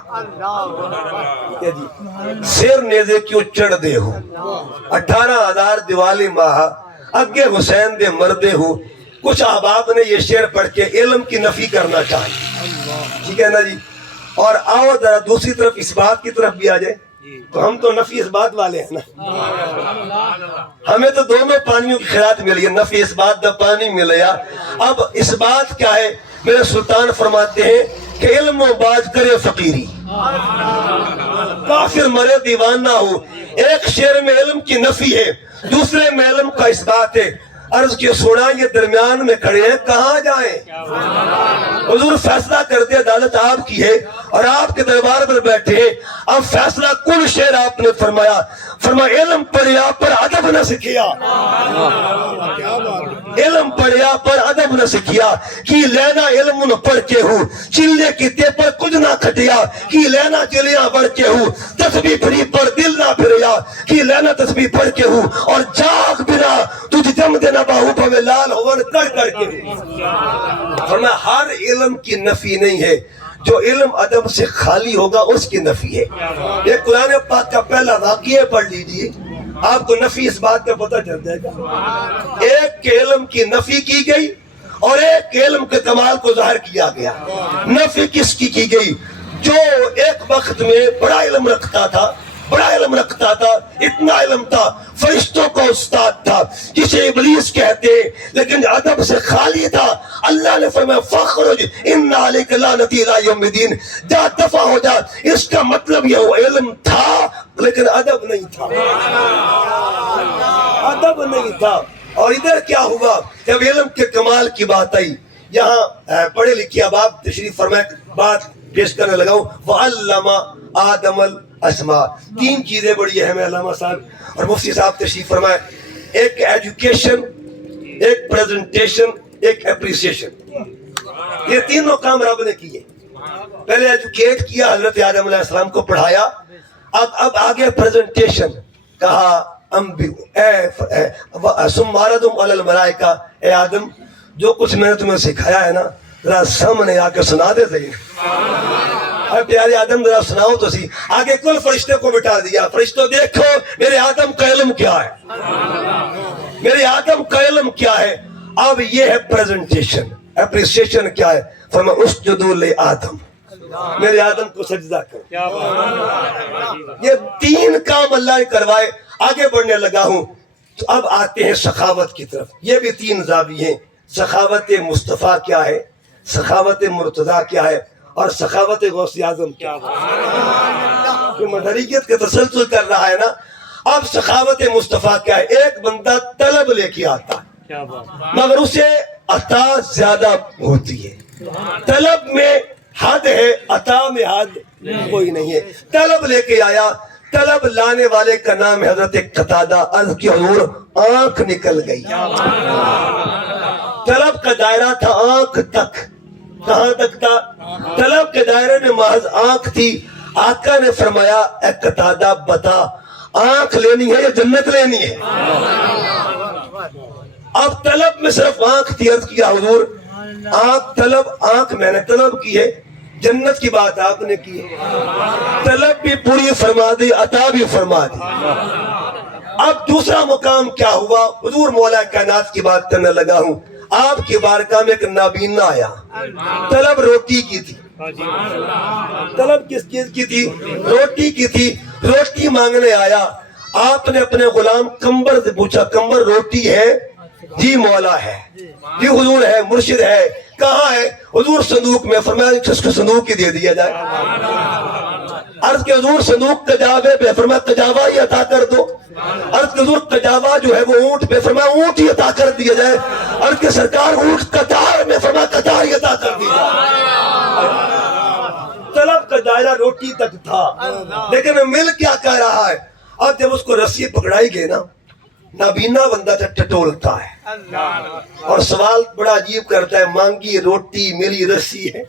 سیر نیزے کیوں چڑھ دے ہو, 18,000 دیوالی ماہ اگے حسین دے مردے ہو. کچھ احباب نے یہ شعر پڑھ کے علم کی نفی کرنا چاہی. ٹھیک ہے نا جی. اور آؤ ذرا دوسری طرف اس بات کی طرف بھی آ جائے, تو ہم تو نفی اس بات والے ہیں نا, ہمیں تو دونوں پانیوں کی خیرات ملی ہے, نفی اس بات دا پانی ملیا. اب اس بات کیا ہے, میرے سلطان فرماتے ہیں کہ علم و باز کرے فقیری, کافر مرے دیوانہ ہو. ایک شعر میں علم کی نفی ہے, دوسرے میں علم کا اس بات ہے. عرض کی سونا یہ درمیان میں کھڑے ہیں, کہاں جائیں؟ حضور فیصلہ کرتے, عدالت آپ کی ہے اور آپ کے دربار پر بیٹھے ہیں. اب فیصلہ کل شعر آپ نے فرمایا, فرمایا علم پڑھیا پر ادب نہ سکھیا, علم پڑھیا پر ادب نہ سکھیا. کی لینا علم نہ پڑھ کے ہوں, چلے کی تے پر کچھ نہ کھٹیا. کی لینا چلیاں بڑھ کے ہوں, تسبیح پھری پر دل نہ پھریا. کی لینا تسبیح پڑھ کے ہوں, اور جاگ بنا تجھ جم دینا باہو پھوے لال ہون کر کر کے. فرمایا ہر علم کی نفی نہیں ہے, جو علم ادب سے خالی ہوگا اس کی نفی ہے. یہ قرآن پاک کا پہلا واقعہ پڑھ لیجئے, آپ کو نفی اس بات کا پتہ چل جائے گا. ایک کے علم کی نفی کی گئی اور ایک کے علم کے کمال کو ظاہر کیا گیا. نفی کس کی گئی؟ جو ایک وقت میں بڑا علم رکھتا تھا, بڑا علم رکھتا تھا, اتنا علم تھا, فرشتوں کا استاد تھا, جسے ابلیس کہتے لیکن ادب سے خالی تھا. اللہ نے فرمایا فخرج ان علیک لعنتی الی یوم الدین, جا دفع ہو جا. اس کا مطلب یہ ہوا علم تھا لیکن ادب نہیں تھا, ادب نہیں تھا. اور ادھر کیا ہوا, جب علم کے کمال کی بات آئی, یہاں پڑھے لکھے اب آپ تشریف فرمائے بات پیش کرنے لگا ہوں. وَعَلَّمَ آدَمَ الْأَسْمَاءَ. 3 چیزیں بڑی اہم ہیں علامہ صاحب اور مفتی صاحب تشریف فرمائے. ایک ایجوکیشن، ایک پریزنٹیشن، ایک اپریسیشن. یہ تینوں کام رب نے کیے. پہلے ایجوکیٹ کیا، حضرت آدم علیہ السلام کو پڑھایا. اب آگے پریزنٹیشن کہا ثم عرضهم علی الملائکہ، اے آدم جو کچھ میں نے تمہیں سکھایا ہے نا ذرا سامنے آ کے سنا دے صحیح. اے پیارے آدم ذرا سناؤ تو سی. آگے کل فرشتے کو بٹھا دیا. فرشتوں دیکھو میرے آدم کا علم کیا ہے، میرے آدم کا علم کیا ہے. اب یہ ہے پریزنٹیشن. اپریسیشن کیا ہے؟ فرمایا اسجدوا لآدم، میرے آدم کو سجدہ کرو. یہ 3 کام اللہ نے کروائے. آگے بڑھنے لگا ہوں تو اب آتے ہیں سخاوت کی طرف. یہ بھی 3 زاویے ہیں. سخاوت مصطفیٰ کیا ہے، سخاوت مرتضیٰ کیا ہے، اور سخاوت غوث اعظم کیا ہے. جو مدریت کا تسلسل کر رہا ہے نا. اب سخاوت مصطفیٰ کیا ہے؟ ایک بندہ طلب لے کے آتا ہے مگر اسے عطا زیادہ ہوتی ہے. طلب میں حد ہے، عطا میں حد کوئی نہیں ہے. طلب لے کے آیا. طلب لانے والے کا نام ہے حضرت قتادہ. عرض کی حضور آنکھ نکل گئی. طلب کا دائرہ تھا آنکھ تک. کہاں تک تھا؟ طلب کے دائرے میں محض آنکھ تھی. آقا نے فرمایا اے قتادہ بتا آنکھ لینی ہے یا جنت لینی ہے؟ اب طلب میں صرف آنکھ تھی. عرض کیا حضور آنکھ طلب، آنکھ میں نے طلب کی ہے، جنت کی بات آپ نے کی ہے. طلب بھی پوری فرما دی، عطا بھی فرما دی. اب دوسرا مقام کیا ہوا؟ حضور مولا کائنات کی بات کرنے لگا ہوں. آپ کی بارگاہ میں ایک نابینا آیا. طلب روٹی کی تھی. طلب کس چیز کی تھی؟ روٹی کی تھی. روٹی مانگنے آیا. آپ نے اپنے غلام کمبر سے پوچھا کمبر روٹی ہے؟ جی مولا ہے. جی حضور ہے، مرشد ہے. کہاں ہے؟ حضور صندوق میں. فرمایا اس کو صندوق ہی دے دیا جائے. عرض کے حضور صندوق کجاوے پہ. فرمایا کجاوا ہی عطا کر دو. عرض کے حضور کجاوا جو ہے وہ اونٹ پہ. فرمایا اونٹ ہی عطا کر دیا جائے. عرض کے سرکار اونٹ قطار میں. فرمایا قطار ہی عطا کر دی جائے. طلب کا دائرہ روٹی تک تھا لیکن مل کیا کہہ رہا ہے؟ اب جب اس کو رسی پکڑائی گئے نا، نابینا بندہ ٹٹولتا ہے اور سوال بڑا عجیب کرتا ہے مانگی روٹی میری رسی ہے.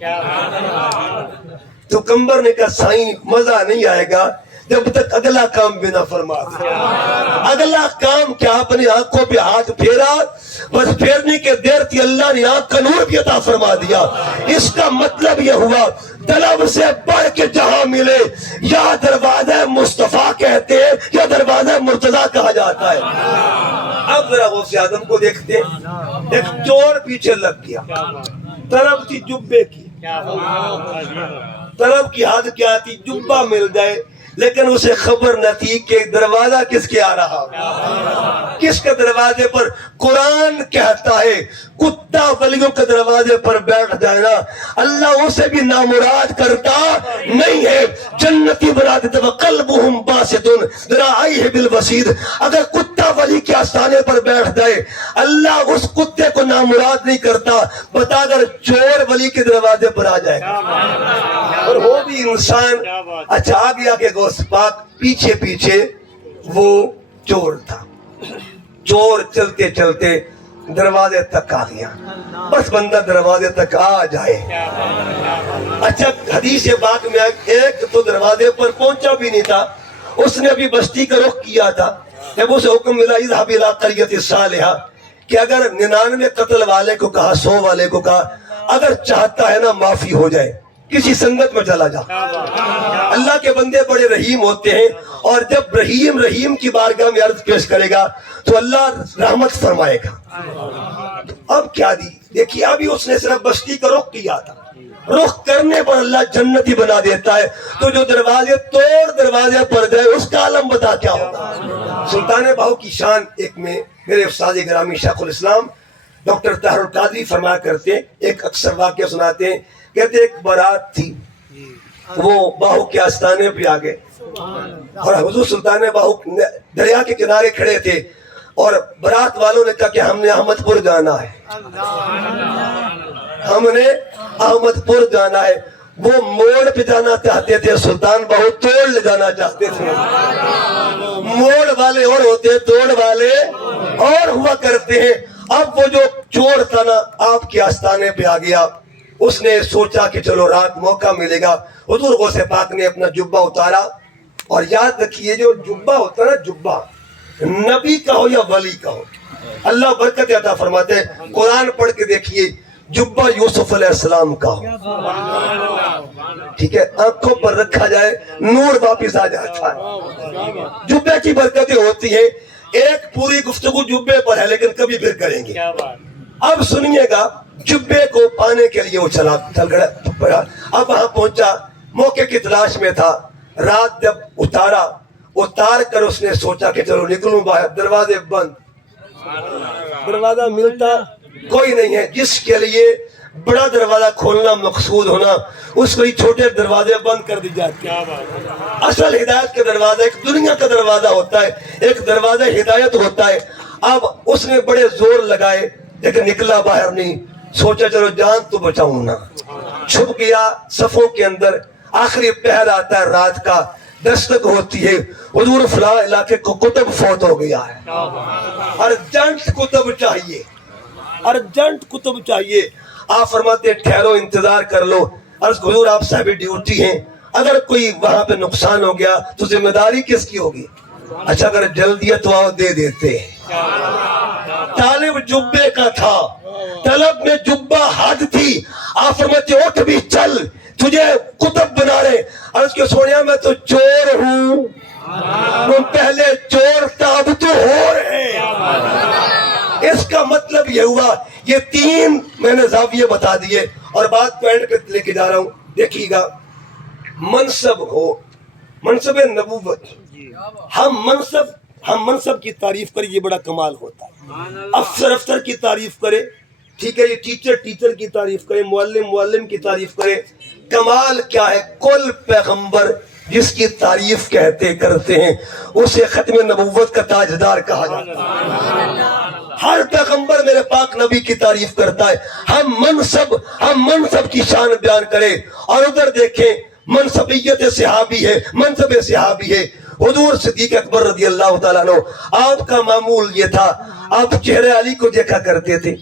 تو کمبر نے کہا سائیں مزہ نہیں آئے گا جب تک اگلا کام بھی نہ فرما. اگلا کام کیا؟ اپنی آنکھوں پہ ہاتھ پھیرا. بس پھیرنے کے دیر تھی اللہ نے آنکھ کا نور بھی عطا فرما دیا. اس کا مطلب یہ ہوا طلب سے بڑھ کے جہاں ملے یا دروازہ مصطفیٰ کہتے ہیں یا دروازہ مرتضیٰ کہا جاتا ہے. اب ذرا غوث اعظم کو دیکھتے. ایک چور پیچھے لگ گیا. طلب تھی جبے کی. طلب کی حد کیا تھی؟ جبہ مل جائے. لیکن اسے خبر نہ تھی کہ دروازہ کس کے آ رہا، کس کے دروازے پر. قرآن کہتا ہے کتا ولیوں کے دروازے پر بیٹھ جائے نا اللہ اسے بھی نامراد کرتا نہیں ہے، جنتی بنا دیتا. وقلبہم باسط ذراعیہ بالوسید. اگر کتا ولی کے آستانے پر بیٹھ جائے اللہ اس کتے کو نامراد نہیں کرتا. بتا اگر چور ولی کے دروازے پر آ جائے اور وہ بھی انسان. اچھا آگے آگے غوث پاک پیچھے پیچھے وہ چور تھا. چور چلتے چلتے دروازے تک آ گیا. بس بندہ دروازے تک آ جائے. اچھا حدیث پاک میں ایک تو دروازے پر پہنچا بھی نہیں تھا، اس نے ابھی بستی کا رخ کیا تھا. جب اسے حکم ملا اذهب الى قرية صالحة کہ اگر 99 قتل والے کو کہا 100 والے کو کہا اگر چاہتا ہے نا معافی ہو جائے کسی سنگت میں چلا جا. اللہ کے بندے بڑے رحیم ہوتے ہیں اور جب رحیم کی بارگاہ میں عرض پیش کرے گا تو اللہ رحمت فرمائے گا. اب کیا دی دیکھیے، ابھی اس نے صرف بستی کا رخ کیا تھا. رخ کرنے پر اللہ جنتی بنا دیتا ہے. تو جو دروازے توڑ دروازے پر جائے اس کا عالم بتا کیا ہوگا. سلطان باہو کی شان ایک میں میرے استاد گرامی شیخ الاسلام ڈاکٹر طاہر القادری فرمایا کرتے ہیں، ایک اکثر واقعہ سناتے ہیں. کہتے ایک بارات تھی، وہ باہو کے آستانے پہ آ گئے اور حضور سلطان باہو دریا کے کنارے کھڑے تھے اور بارات والوں نے کہا کہ ہم نے احمد پور جانا ہے. ہم نے احمد پور جانا ہے، وہ موڑ پہ جانا چاہتے تھے، سلطان بہو توڑ لے جانا چاہتے تھے۔ موڑ والے اور ہوتے، توڑ والے اور ہوا کرتے ہیں۔ اب وہ جو چور تھا نا آپ کے آستانے پہ آ گیا، اس نے سوچا کہ چلو رات موقع ملے گا۔ حضور غوث پاک نے اپنا جبہ اتارا، اور یاد رکھیے جو جبہ ہوتا ہے نا، جبہ نبی کا ہو یا ولی کا ہو، اللہ برکت عطا فرماتے ہیں۔ قرآن پڑھ کے دیکھیے، جبہ یوسف علیہ السلام کا ہو، ٹھیک ہے، آنکھوں پر رکھا جائے نور واپس آ جاتا ہے۔ جبے کی برکتیں ہوتی ہیں۔ ایک پوری گفتگو جبے پر ہے، لیکن کبھی پھر کریں گے۔ اب سنیے گا، جبے کو پانے کے لیے وہ چل گیا۔ اب وہاں پہنچا، موقع کی تلاش میں تھا۔ رات جب اتار کر اس نے سوچا کہ چلو نکلوں باہر، دروازے بند، دروازہ ملتا کوئی نہیں ہے۔ جس کے لیے بڑا دروازہ کھولنا مقصود ہونا، اس کو ہی چھوٹے دروازے بند کر دی جاتی ہے۔ اصل ہدایت کا دروازہ ایک دنیا کا دروازہ ہوتا ہے، ایک دروازہ ہدایت ہوتا ہے۔ اب اس نے بڑے زور لگائے لیکن نکلا باہر نہیں۔ سوچا چلو جان تو بچاؤں نا، چھپ گیا صفوں کے اندر۔ آخری پہر آتا ہے رات کا، دستک ہوتی ہے، حضور فلاں علاقے کو کتب فوت ہو گیا ہے، ارجنٹ کتب چاہیے، ارجنٹ کتب چاہیے۔ آپ فرماتے ٹھہرو، انتظار کر لو۔ عرض حضور آپ صاحب ڈیوٹی ہیں، اگر کوئی وہاں پہ نقصان ہو گیا تو ذمہ داری کس کی ہوگی؟ اچھا اگر جلدی ہے تو آؤ دے دیتے۔ طالب جبے کا تھا، طلب میں جبہ حد تھی۔ آپ فرماتے اٹھ بھی چل، تجھے کتب بنا رہے۔ عرض کے سونیا میں تو چور ہوں، تم پہلے چور تھا اب تو ہو رہے۔ اس کا مطلب یہ ہوا، یہ تین میں نے زاویے بتا دیے اور بات پوائنٹ پہ لے کے جا رہا ہوں۔ دیکھیے گا، منصب ہو، منصب نبوت، ہم منصب کی تعریف کریں، یہ بڑا کمال ہوتا ہے۔ افسر کی تعریف کرے، ٹھیک ہے، یہ ٹیچر کی تعریف کرے، معلم کی تعریف کرے۔ کمال کیا ہے؟ کل پیغمبر جس کی تعریف کرتے ہیں اسے ختم نبوت کا تاجدار کہا جاتا ہے۔ ہر پیغمبر میرے پاک نبی کی تعریف کرتا ہے۔ ہم منصب کی شان بیان کریں، اور ادھر دیکھیں منصبیت صحابی ہے، منصب صحابی ہے۔ حضور صدیق اکبر رضی اللہ تعالیٰ عنہ، آپ کا معمول یہ تھا، آپ چہرے علی کو دیکھا کرتے تھے۔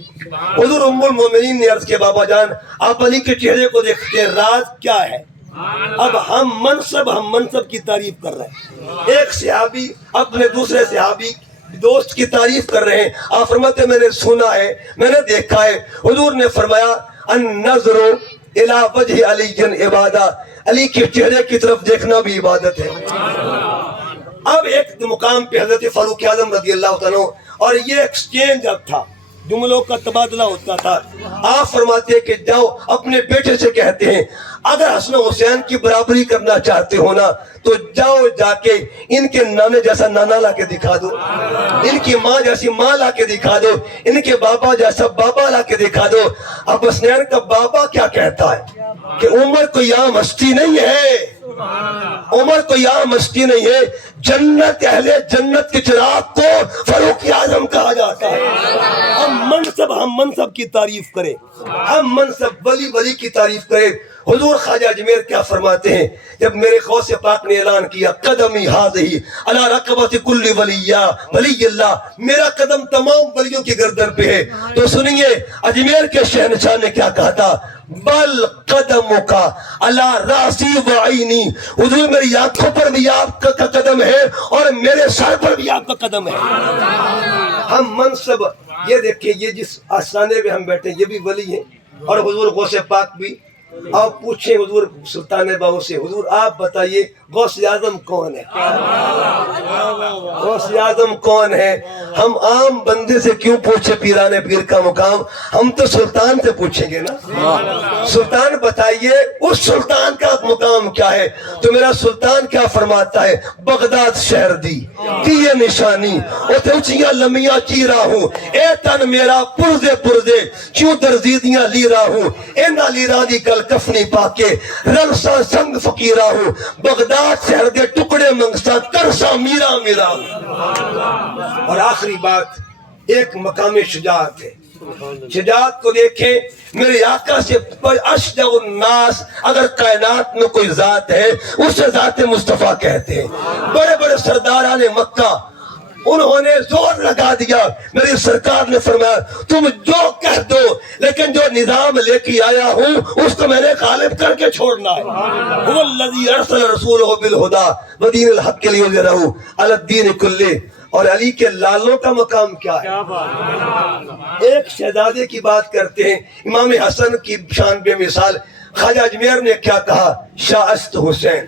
حضور ام المومنین نے عرض کیا بابا جان آپ علی کے چہرے کو دیکھتے ہیں، راز کیا ہے؟ اب ہم منصب کی تعریف کر رہے ہیں۔ ایک صحابی اپنے دوسرے صحابی دوست کی تعریف کر رہے ہیں۔ آپ فرماتے ہیں میں نے سنا ہے، میں نے دیکھا ہے۔ حضور نے فرمایا النظر الی وجہ علی عبادہ، علی کے چہرے کی طرف دیکھنا بھی عبادت ہے۔ اب ایک مقام پہ حضرت فاروق اعظم رضی اللہ تعالیٰ عنہ، اور یہ ایکسچینج اب تھا، جملوں کا تبادلہ ہوتا تھا۔ آپ فرماتے ہیں کہ جاؤ اپنے بیٹے سے کہتے ہیں اگر حسن حسین کی برابری کرنا چاہتے ہو نا تو جاؤ جا کے ان کے نانے جیسا نانا لا کے دکھا دو، ان کی ماں جیسی ماں لا کے دکھا دو، ان کے بابا جیسا بابا لا کے دکھا دو۔ اب حسنین کا بابا کیا کہتا ہے کہ عمر کوئی عام ہستی نہیں ہے، عمر کوئی عام ہستی نہیں ہے، جنت اہل جنت کے چراغ کو فاروق اعظم کہا جاتا ہے۔ ہم منصب کی تعریف کریں، ہم منصب ولی کی تعریف کریں۔ حضور خواجہ اجمیر کیا فرماتے ہیں جب میرے غوث پاک نے اعلان کیا قدمی ہاذہی علی رقبۃ کل ولی اللہ، میرا قدم تمام ولیوں کی گردن پہ ہے، تو سنیے اجمیر کے شہنشاہ نے کیا کہا تھا، بل قدمک علی راسی و عینی، حضور میری آنکھوں پر بھی آپ کا قدم ہے اور میرے سر پر بھی آپ کا قدم ہے۔ ہم منصب، یہ دیکھیں یہ جس آستانے پہ ہم بیٹھے یہ بھی ولی ہیں اور حضور غوث پاک بھی۔ آپ پوچھیں حضور سلطان باہو سے، حضور آپ بتائیے غوث اعظم کون ہے؟ غوث اعظم کون ہے؟ ہم عام بندے سے کیوں پوچھے پیران پیر کا مقام، ہم تو سلطان سے پوچھیں گے نا۔ سلطان بتائیے اس سلطان کا مقام کیا ہے؟ تو میرا سلطان کیا فرماتا ہے، بغداد شہر دی یہ نشانی اتھے اچھیاں لمیاں چی رہا ہوں، اے تن میرا پرزے کیوں درزیدیاں لی رہا ہوں، اے نہ لی رہا دی کل کفنی پاکے رنسا سنگ فقیرہ ہوں، بغداد شہر دے ٹکڑے منگسا کرسا میرا۔ اور آخری بات، ایک مقام شجاعت ہے، شجاعت کو دیکھیں میرے آقا سے اشجع الناس، اگر کائنات میں کوئی ذات ہے اسے ذات مصطفیٰ کہتے ہیں۔ بڑے بڑے سرداران مکہ انہوں نے زور لگا دیا، میری سرکار نے فرمایا تم جو کہہ دو لیکن جو نظام لے کے آیا ہوں اس کو میں نے غالب کر کے چھوڑنا ہے۔ هو الذی ارسل رسولہ بالہدی ودین الحق لیظہرہ علی الدین کلہ۔ اور علی کے لالوں کا مقام کیا ہے؟ ایک شہزادے کی بات کرتے ہیں، امام حسن کی شان بے مثال۔ خواجہ اجمیر نے کیا کہا؟ شاہ است حسین،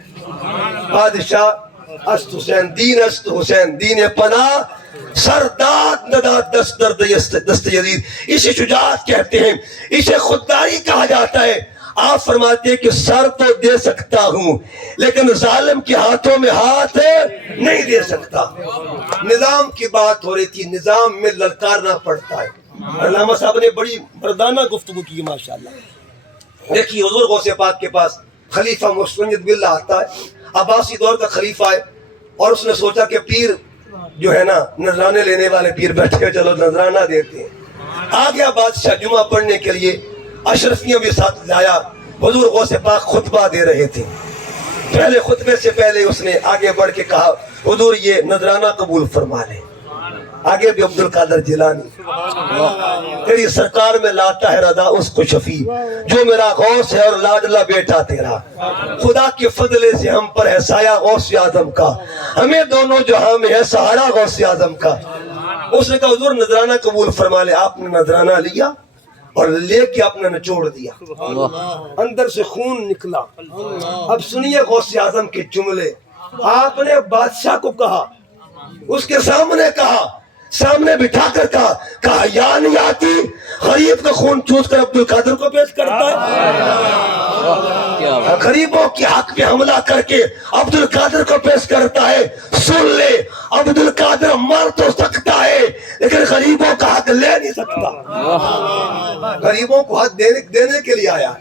بادشاہ است حسین، دین است حسین، دین پناہ سرداد نداد دست درد دست یزید۔ اسے شجاعت کہتے ہیں، اسے خودداری کہا جاتا ہے۔ آپ فرماتے ہیں کہ سر تو دے سکتا ہوں لیکن ظالم کے ہاتھوں میں ہاتھ نہیں دے سکتا۔ نظام کی بات ہو رہی تھی، نظام میں للکارنا پڑتا ہے۔ علامہ صاحب نے بڑی مردانہ گفتگو کی ماشاءاللہ۔ دیکھیے حضور غوث پاک کے پاس خلیفہ مستنجد باللہ آتا ہے، عباسی دور کا خلیفہ ہے، اور اس نے سوچا کہ پیر جو ہے نا نذرانے لینے والے پیر بیٹھے، چلو نذرانہ دیتے ہیں۔ آ گیا بادشاہ جمعہ پڑھنے کے لیے، اشرفیوں بھی ساتھ لایا۔ حضور غوث پاک خطبہ دے رہے تھے، پہلے خطبے سے پہلے اس نے آگے بڑھ کے کہا حضور یہ نذرانہ قبول فرما لیں۔ آگے بھی عبد القادر جیلانی، تیری سرکار میں لاتا ہے رضا اس کو شفیع، جو میرا غوث ہے اور لاڈلا بیٹا تیرا، خدا کے فضل سے ہم پر ہے سایہ غوث اعظم کا، ہمیں دونوں جہاں میں ہے سہارا غوث اعظم کا۔ اس نے کہا حضور نذرانہ قبول فرما لے۔ آپ نے نذرانہ لیا اور لے کے اپنے نچوڑ دیا، اندر سے خون نکلا۔ اب سنیے غوث اعظم کے جملے۔ آپ نے بادشاہ کو کہا، اس کے سامنے کہا، سامنے بٹھا کر کہا یا نہیں آتی غریب کا خون چوس کر عبد القادر کو پیش کرتا ہے، غریبوں کے حق پہ حملہ کر کے عبد القادر کو پیش کرتا ہے۔ سن لے، عبد القادر مر تو سکتا ہے لیکن غریبوں کا حق لے نہیں سکتا۔ غریبوں کو حق دینے کے لیے آیا ہے،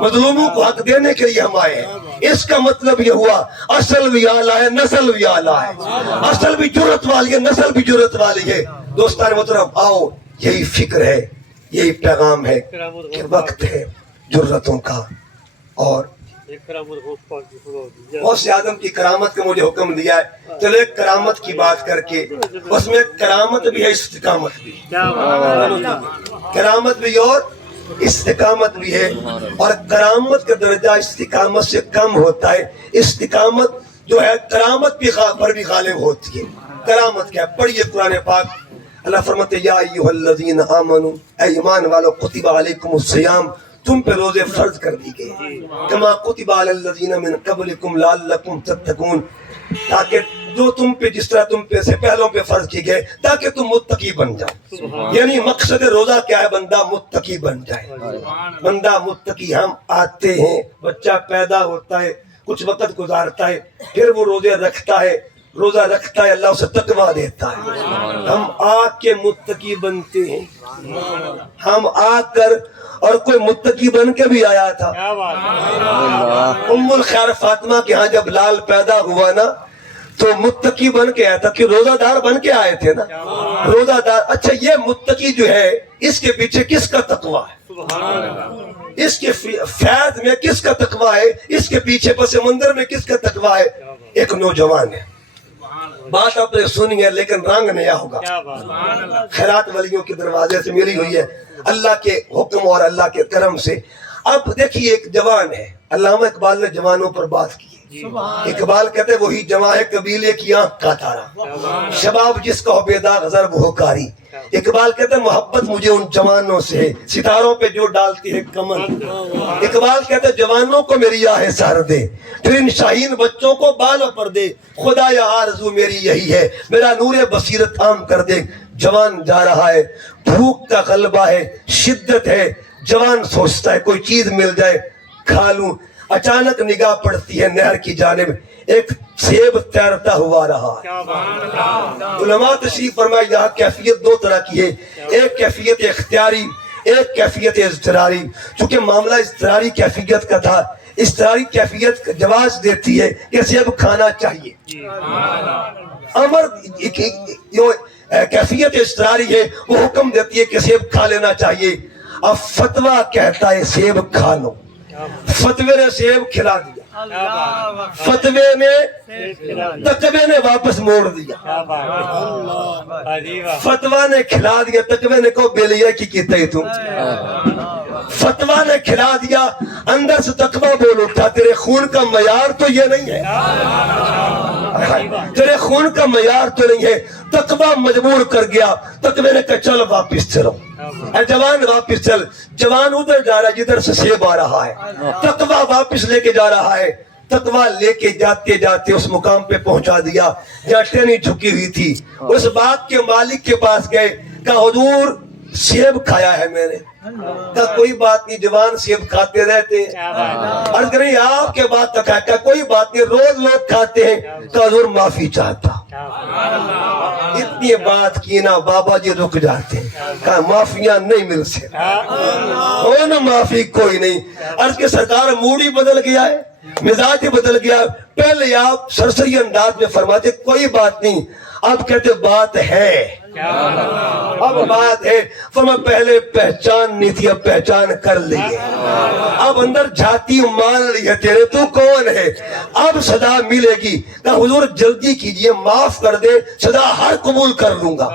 مظلوموں کو حق دینے کے لیے ہم آئے ہیں۔ اس کا مطلب یہ ہوا اصل بھی اعلیٰ ہے، نسل بھی اعلیٰ ہے، اصل بھی جرت والی ہے، نسل بھی جرت والی ہے۔ دوستان محترم آؤ، یہی فکر ہے، یہی پیغام ہے کہ وقت ہے جرتوں کا۔ اور غوث اعظم کی کرامت کا مجھے حکم دیا ہے، چلو ایک کرامت کی بات کر کے، اس میں کرامت بھی ہے استقامت بھی، کرامت بھی اور استقامت بھی ہے۔ اور کرامت کا درجہ استقامت سے کم ہوتا ہے، استقامت جو ہے کرامت پر بھی غالب ہوتی ہے۔ کرامت کیا ہے؟ پڑھیے قرآن پاک، اللہ فرماتے یا ایھا الذین آمنوا، اے ایمان والو، کتب علیکم الصیام، تم پہ روزے فرض کر دی گئے، کما کتب علی الذین من قبلکم لعلکم تتقون، تاکہ جو تم پہ جس طرح تم پہ سے پہلوں پہ فرض کی گئے تاکہ تم متقی بن جاؤ۔ یعنی مقصد روزہ کیا ہے؟ بندہ متقی بن جائے۔ بندہ متقی، ہم آتے ہیں، بچہ پیدا ہوتا ہے، کچھ وقت گزارتا ہے، پھر وہ روزے رکھتا ہے، روزہ رکھتا ہے، اللہ اسے تقویٰ دیتا ہے۔ ہم آ کے متقی بنتے ہیں، ہم آ کر، اور کوئی متقی بن کے بھی آیا تھا۔ ام الخیر فاطمہ کے ہاں جب لال پیدا ہوا نا تو متقی بن کے آیا تھا، کہ روزہ دار بن کے آئے تھے نا، روزہ دار۔ اچھا یہ متقی جو ہے اس کے پیچھے کس کا تقویٰ ہے؟ اس کے فیض میں کس کا تقویٰ ہے؟ اس کے پیچھے پس منظر میں کس کا تقویٰ ہے؟ ایک نوجوان ہے، بات آپ نے سنی ہے لیکن رنگ نیا ہوگا، خیرات ولیوں کے دروازے سے ملی ہوئی ہے اللہ کے حکم اور اللہ کے کرم سے۔ اب دیکھیے ایک جوان ہے، علامہ اقبال نے جوانوں پر بات کی ہے۔ اقبال کہتے ہیں وہی جواں ہے قبیلے کی آنکھ کا تارا، شباب جس کا ہو بے داغ ضرب ہو کاری۔ اقبال کہتے ہیں محبت مجھے ان جوانوں سے ہے، ستاروں پہ جو ڈالتی ہے کمر۔ اقبال کہتے ہیں جوانوں کو میری آہ سہر دے، پھر ان شاہین بچوں کو بالوں پر دے، خدا یا آرزو میری یہی ہے، میرا نور بصیرت عام کر دے۔ جوان جا رہا ہے، بھوک کا غلبہ ہے، شدت ہے، جوان سوچتا ہے کوئی چیز مل جائے کھا لوں۔ اچانک نگاہ پڑتی ہے نہر کی جانب، ایک سیب تیرتا ہوا رہا ہے۔ علماء تشریف فرمائے یہاں کیفیت دو طرح کی ہے، ایک کیفیت اختیاری، ایک کیفیت اضطراری۔ چونکہ معاملہ اضطراری کیفیت کا تھا، اضطراری کیفیت جواز دیتی ہے کہ سیب کھانا چاہیے۔ امر کیفیت اضطراری ہے، وہ حکم دیتی ہے کہ سیب کھا لینا چاہیے. اب فتویٰ کہتا ہے سیب کھا لو. فتوے نے سیب کھلا دیا، فتوے نے تقوی نے واپس موڑ دیا. فتویٰ نے کھلا دیا، تقوی نے کو بیلیا کی کیتا ہی تم. فتویٰ نے کھلا دیا، اندر سے تقوی بول اٹھا تیرے خون کا معیار تو یہ نہیں ہے، تیرے خون کا معیار تو نہیں ہے. تقوی مجبور کر گیا. تقوی نے کہا چل واپس چلو، اے جوان واپس چل. جوان ادھر جا رہا ہے جدھر سے سیب آ رہا ہے، تقوی واپس لے کے جا رہا ہے. تقوی لے کے جاتے جاتے اس مقام پہ پہنچا دیا جہاں ٹہنی جھکی ہوئی تھی. اس باغ کے مالک کے پاس گئے، کہا حضور سیب کھایا ہے میں نے. کہا کوئی بات نہیں، جوان سیب کھاتے رہتے ہیں. عرض کریں آپ کے بات تک ہے، کہا کوئی بات نہیں، روز لوگ کھاتے ہیں. کہا حضور معافی چاہتا. اتنی بات کی نا بابا جی رک جاتے ہیں. کہا معافیاں نہیں مل سکتی، ہو نا معافی کوئی نہیں. عرض کہ سرکار موڈ ہی بدل گیا ہے، مزاج ہی بدل گیا. پہلے آپ سرسری انداز میں فرماتے کوئی بات نہیں، اب کہتے بات ہے. اب بات ہے. فرمایا پہلے پہچان نہیں تھی، اب پہچان کر لی ہے. اب اندر جھاتی مان لی ہے تیرے تو کون ہے. اب سزا ملے گی. کہا حضور جلدی کیجئے، معاف کر دے، سزا ہر قبول کر لوں گا،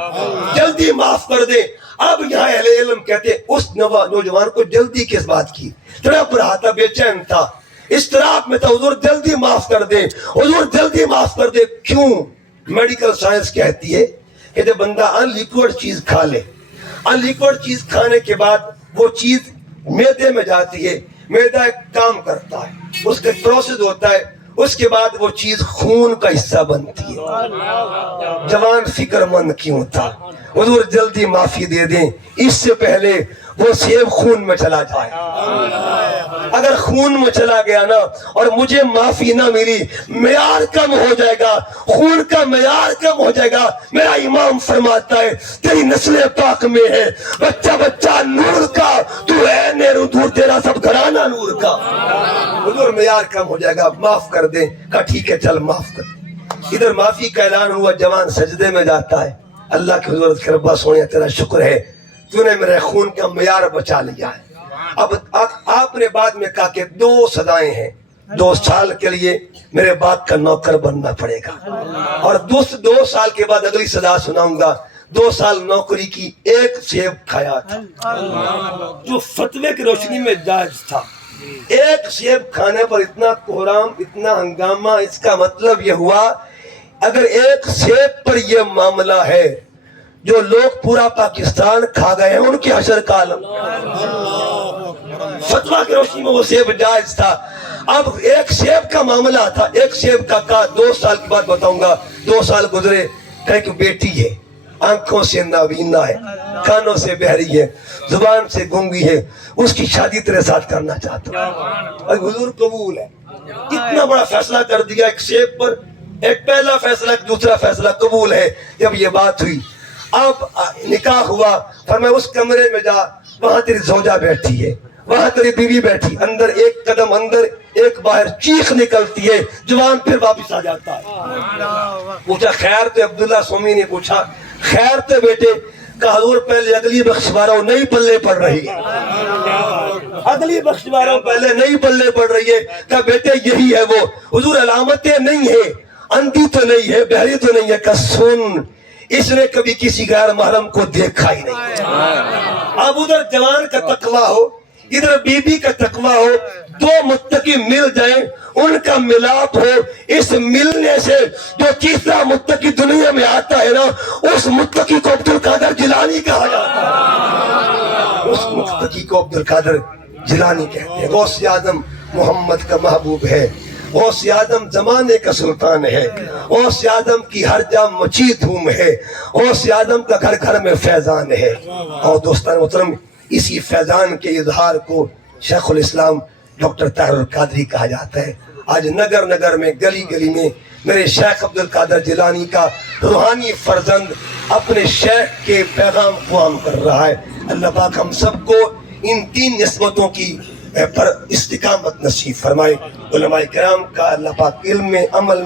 جلدی معاف کر دے. اب یہاں اہل علم کہتے اس نوجوان کو جلدی کس بات کی، تڑپ رہا تھا، بے چین تھا، اضطراب میں تھا. حضور جلدی معاف کر دے، حضور جلدی معاف کر دے. کیوں؟ میڈیکل سائنس کہتی ہے کہ جب بندہ ان لیکوڈ چیز کھا لے، ان لیکوڈ چیز کھانے کے بعد وہ چیز معدے میں جاتی ہے، معدہ ایک کام کرتا ہے، اس کا پروسیس ہوتا ہے، اس کے بعد وہ چیز خون کا حصہ بنتی ہے. جوان فکر مند کیوں تھا؟ حضور جلدی معافی دے دیں اس سے پہلے وہ سیب خون میں چلا جائے. اگر خون میں چلا گیا نا اور مجھے معافی نہ ملی، معیار کم ہو جائے گا، خون کا معیار کم ہو جائے گا. میرا امام فرماتا ہے تیری نسل پاک میں ہے بچہ بچہ نور کا، تو ہے نیرو دور تیرا سب گھرانہ نور کا. حضور معیار کم ہو جائے گا، معاف کر دیں. کہا ٹھیک ہے چل معاف کر. ادھر معافی کا اعلان ہوا، جوان سجدے میں جاتا ہے. اللہ کی حضور کے ربا سونیا تیرا شکر ہے، تو نے میرے خون کا معیار بچا لیا ہے. اب آپ نے بعد میں کہا کہ 2 سزائیں ہیں، 2 سال کے لیے میرے باپ کا نوکر بننا پڑے گا، اور 2 سال کے بعد اگلی سزا سناؤں گا. 2 سال نوکری کی، 1 سیب کھایا تھا جو فتوے کی روشنی میں جائز تھا. 1 سیب کھانے پر اتنا کوہرام، اتنا ہنگامہ. اس کا مطلب یہ ہوا اگر 1 سیب پر یہ معاملہ ہے، جو لوگ پورا پاکستان کھا گئے ہیں ان کی حشر کا عالم. فتویٰ کی روشنی میں وہ سیب جائز تھا. اب 1 سیب کا معاملہ تھا، 1 سیب کا کہا 2 سال کی بات بتاؤں گا. 2 سال گزرے، کہے کہ بیٹی ہے، آنکھوں سے نابینا ہے، کانوں سے بہری ہے، زبان سے گونگی ہے، اس کی شادی تیرے ساتھ کرنا چاہتا ہوں. حضور قبول ہے. اتنا بڑا فیصلہ کر دیا 1 سیب پر. ایک پہلا فیصلہ، دوسرا فیصلہ قبول ہے. جب یہ بات ہوئی، اب نکاح ہوا. فرمایا اس کمرے میں جا، وہاں تیری زوجہ بیٹھی ہے، وہاں تیری بیوی بیٹھی. اندر 1 قدم اندر 1 باہر، چیخ نکلتی ہے. جوان پھر واپس آ جاتا ہے. پوچھا خیر تو؟ عبداللہ سومی نے پوچھا خیر تو بیٹے؟ کہا حضور پہلے اگلی بخشواروں نہیں پلے پڑ رہی ہے، اگلی بخشواروں پہلے نہیں پلے پڑ رہی ہے. کہا بیٹے یہی ہے وہ. حضور علامتیں نہیں ہے، اندھی تو نہیں ہے، بہری تو نہیں ہے. کہا سن، اس نے کبھی کسی غیر محرم کو دیکھا ہی نہیں. اب ادھر جوان کا تقویٰ ہو، ادھر بی بی کا تقویٰ ہو، 2 متقی مل جائیں، ان کا ملاپ ہو. اس ملنے سے جو تیسرا متقی دنیا میں آتا ہے نا، اس متقی کو عبد القادر جیلانی کہا جاتا ہے. اس متقی کو عبد القادر جیلانی کہتے ہیں. غوث اعظم محمد کا محبوب ہے، غوث اعظم زمانے کا سلطان ہے، غوث اعظم کی ہر جا مچی دھوم ہے، غوث اعظم کا گھر گھر میں فیضان ہے. اور دوستان محترم، اسی فیضان کے اظہار کو شیخ الاسلام ڈاکٹر طاہر القادری کہا جاتا ہے. آج نگر نگر میں، گلی گلی میں میرے شیخ عبد القادر جیلانی کا روحانی فرزند اپنے شیخ کے پیغام کو عام کر رہا ہے. اللہ پاک ہم سب کو ان 3 نسبتوں کی پر استقامت نصیب فرمائے. علماء کرام کا اللہ پاک علم میں، عمل میں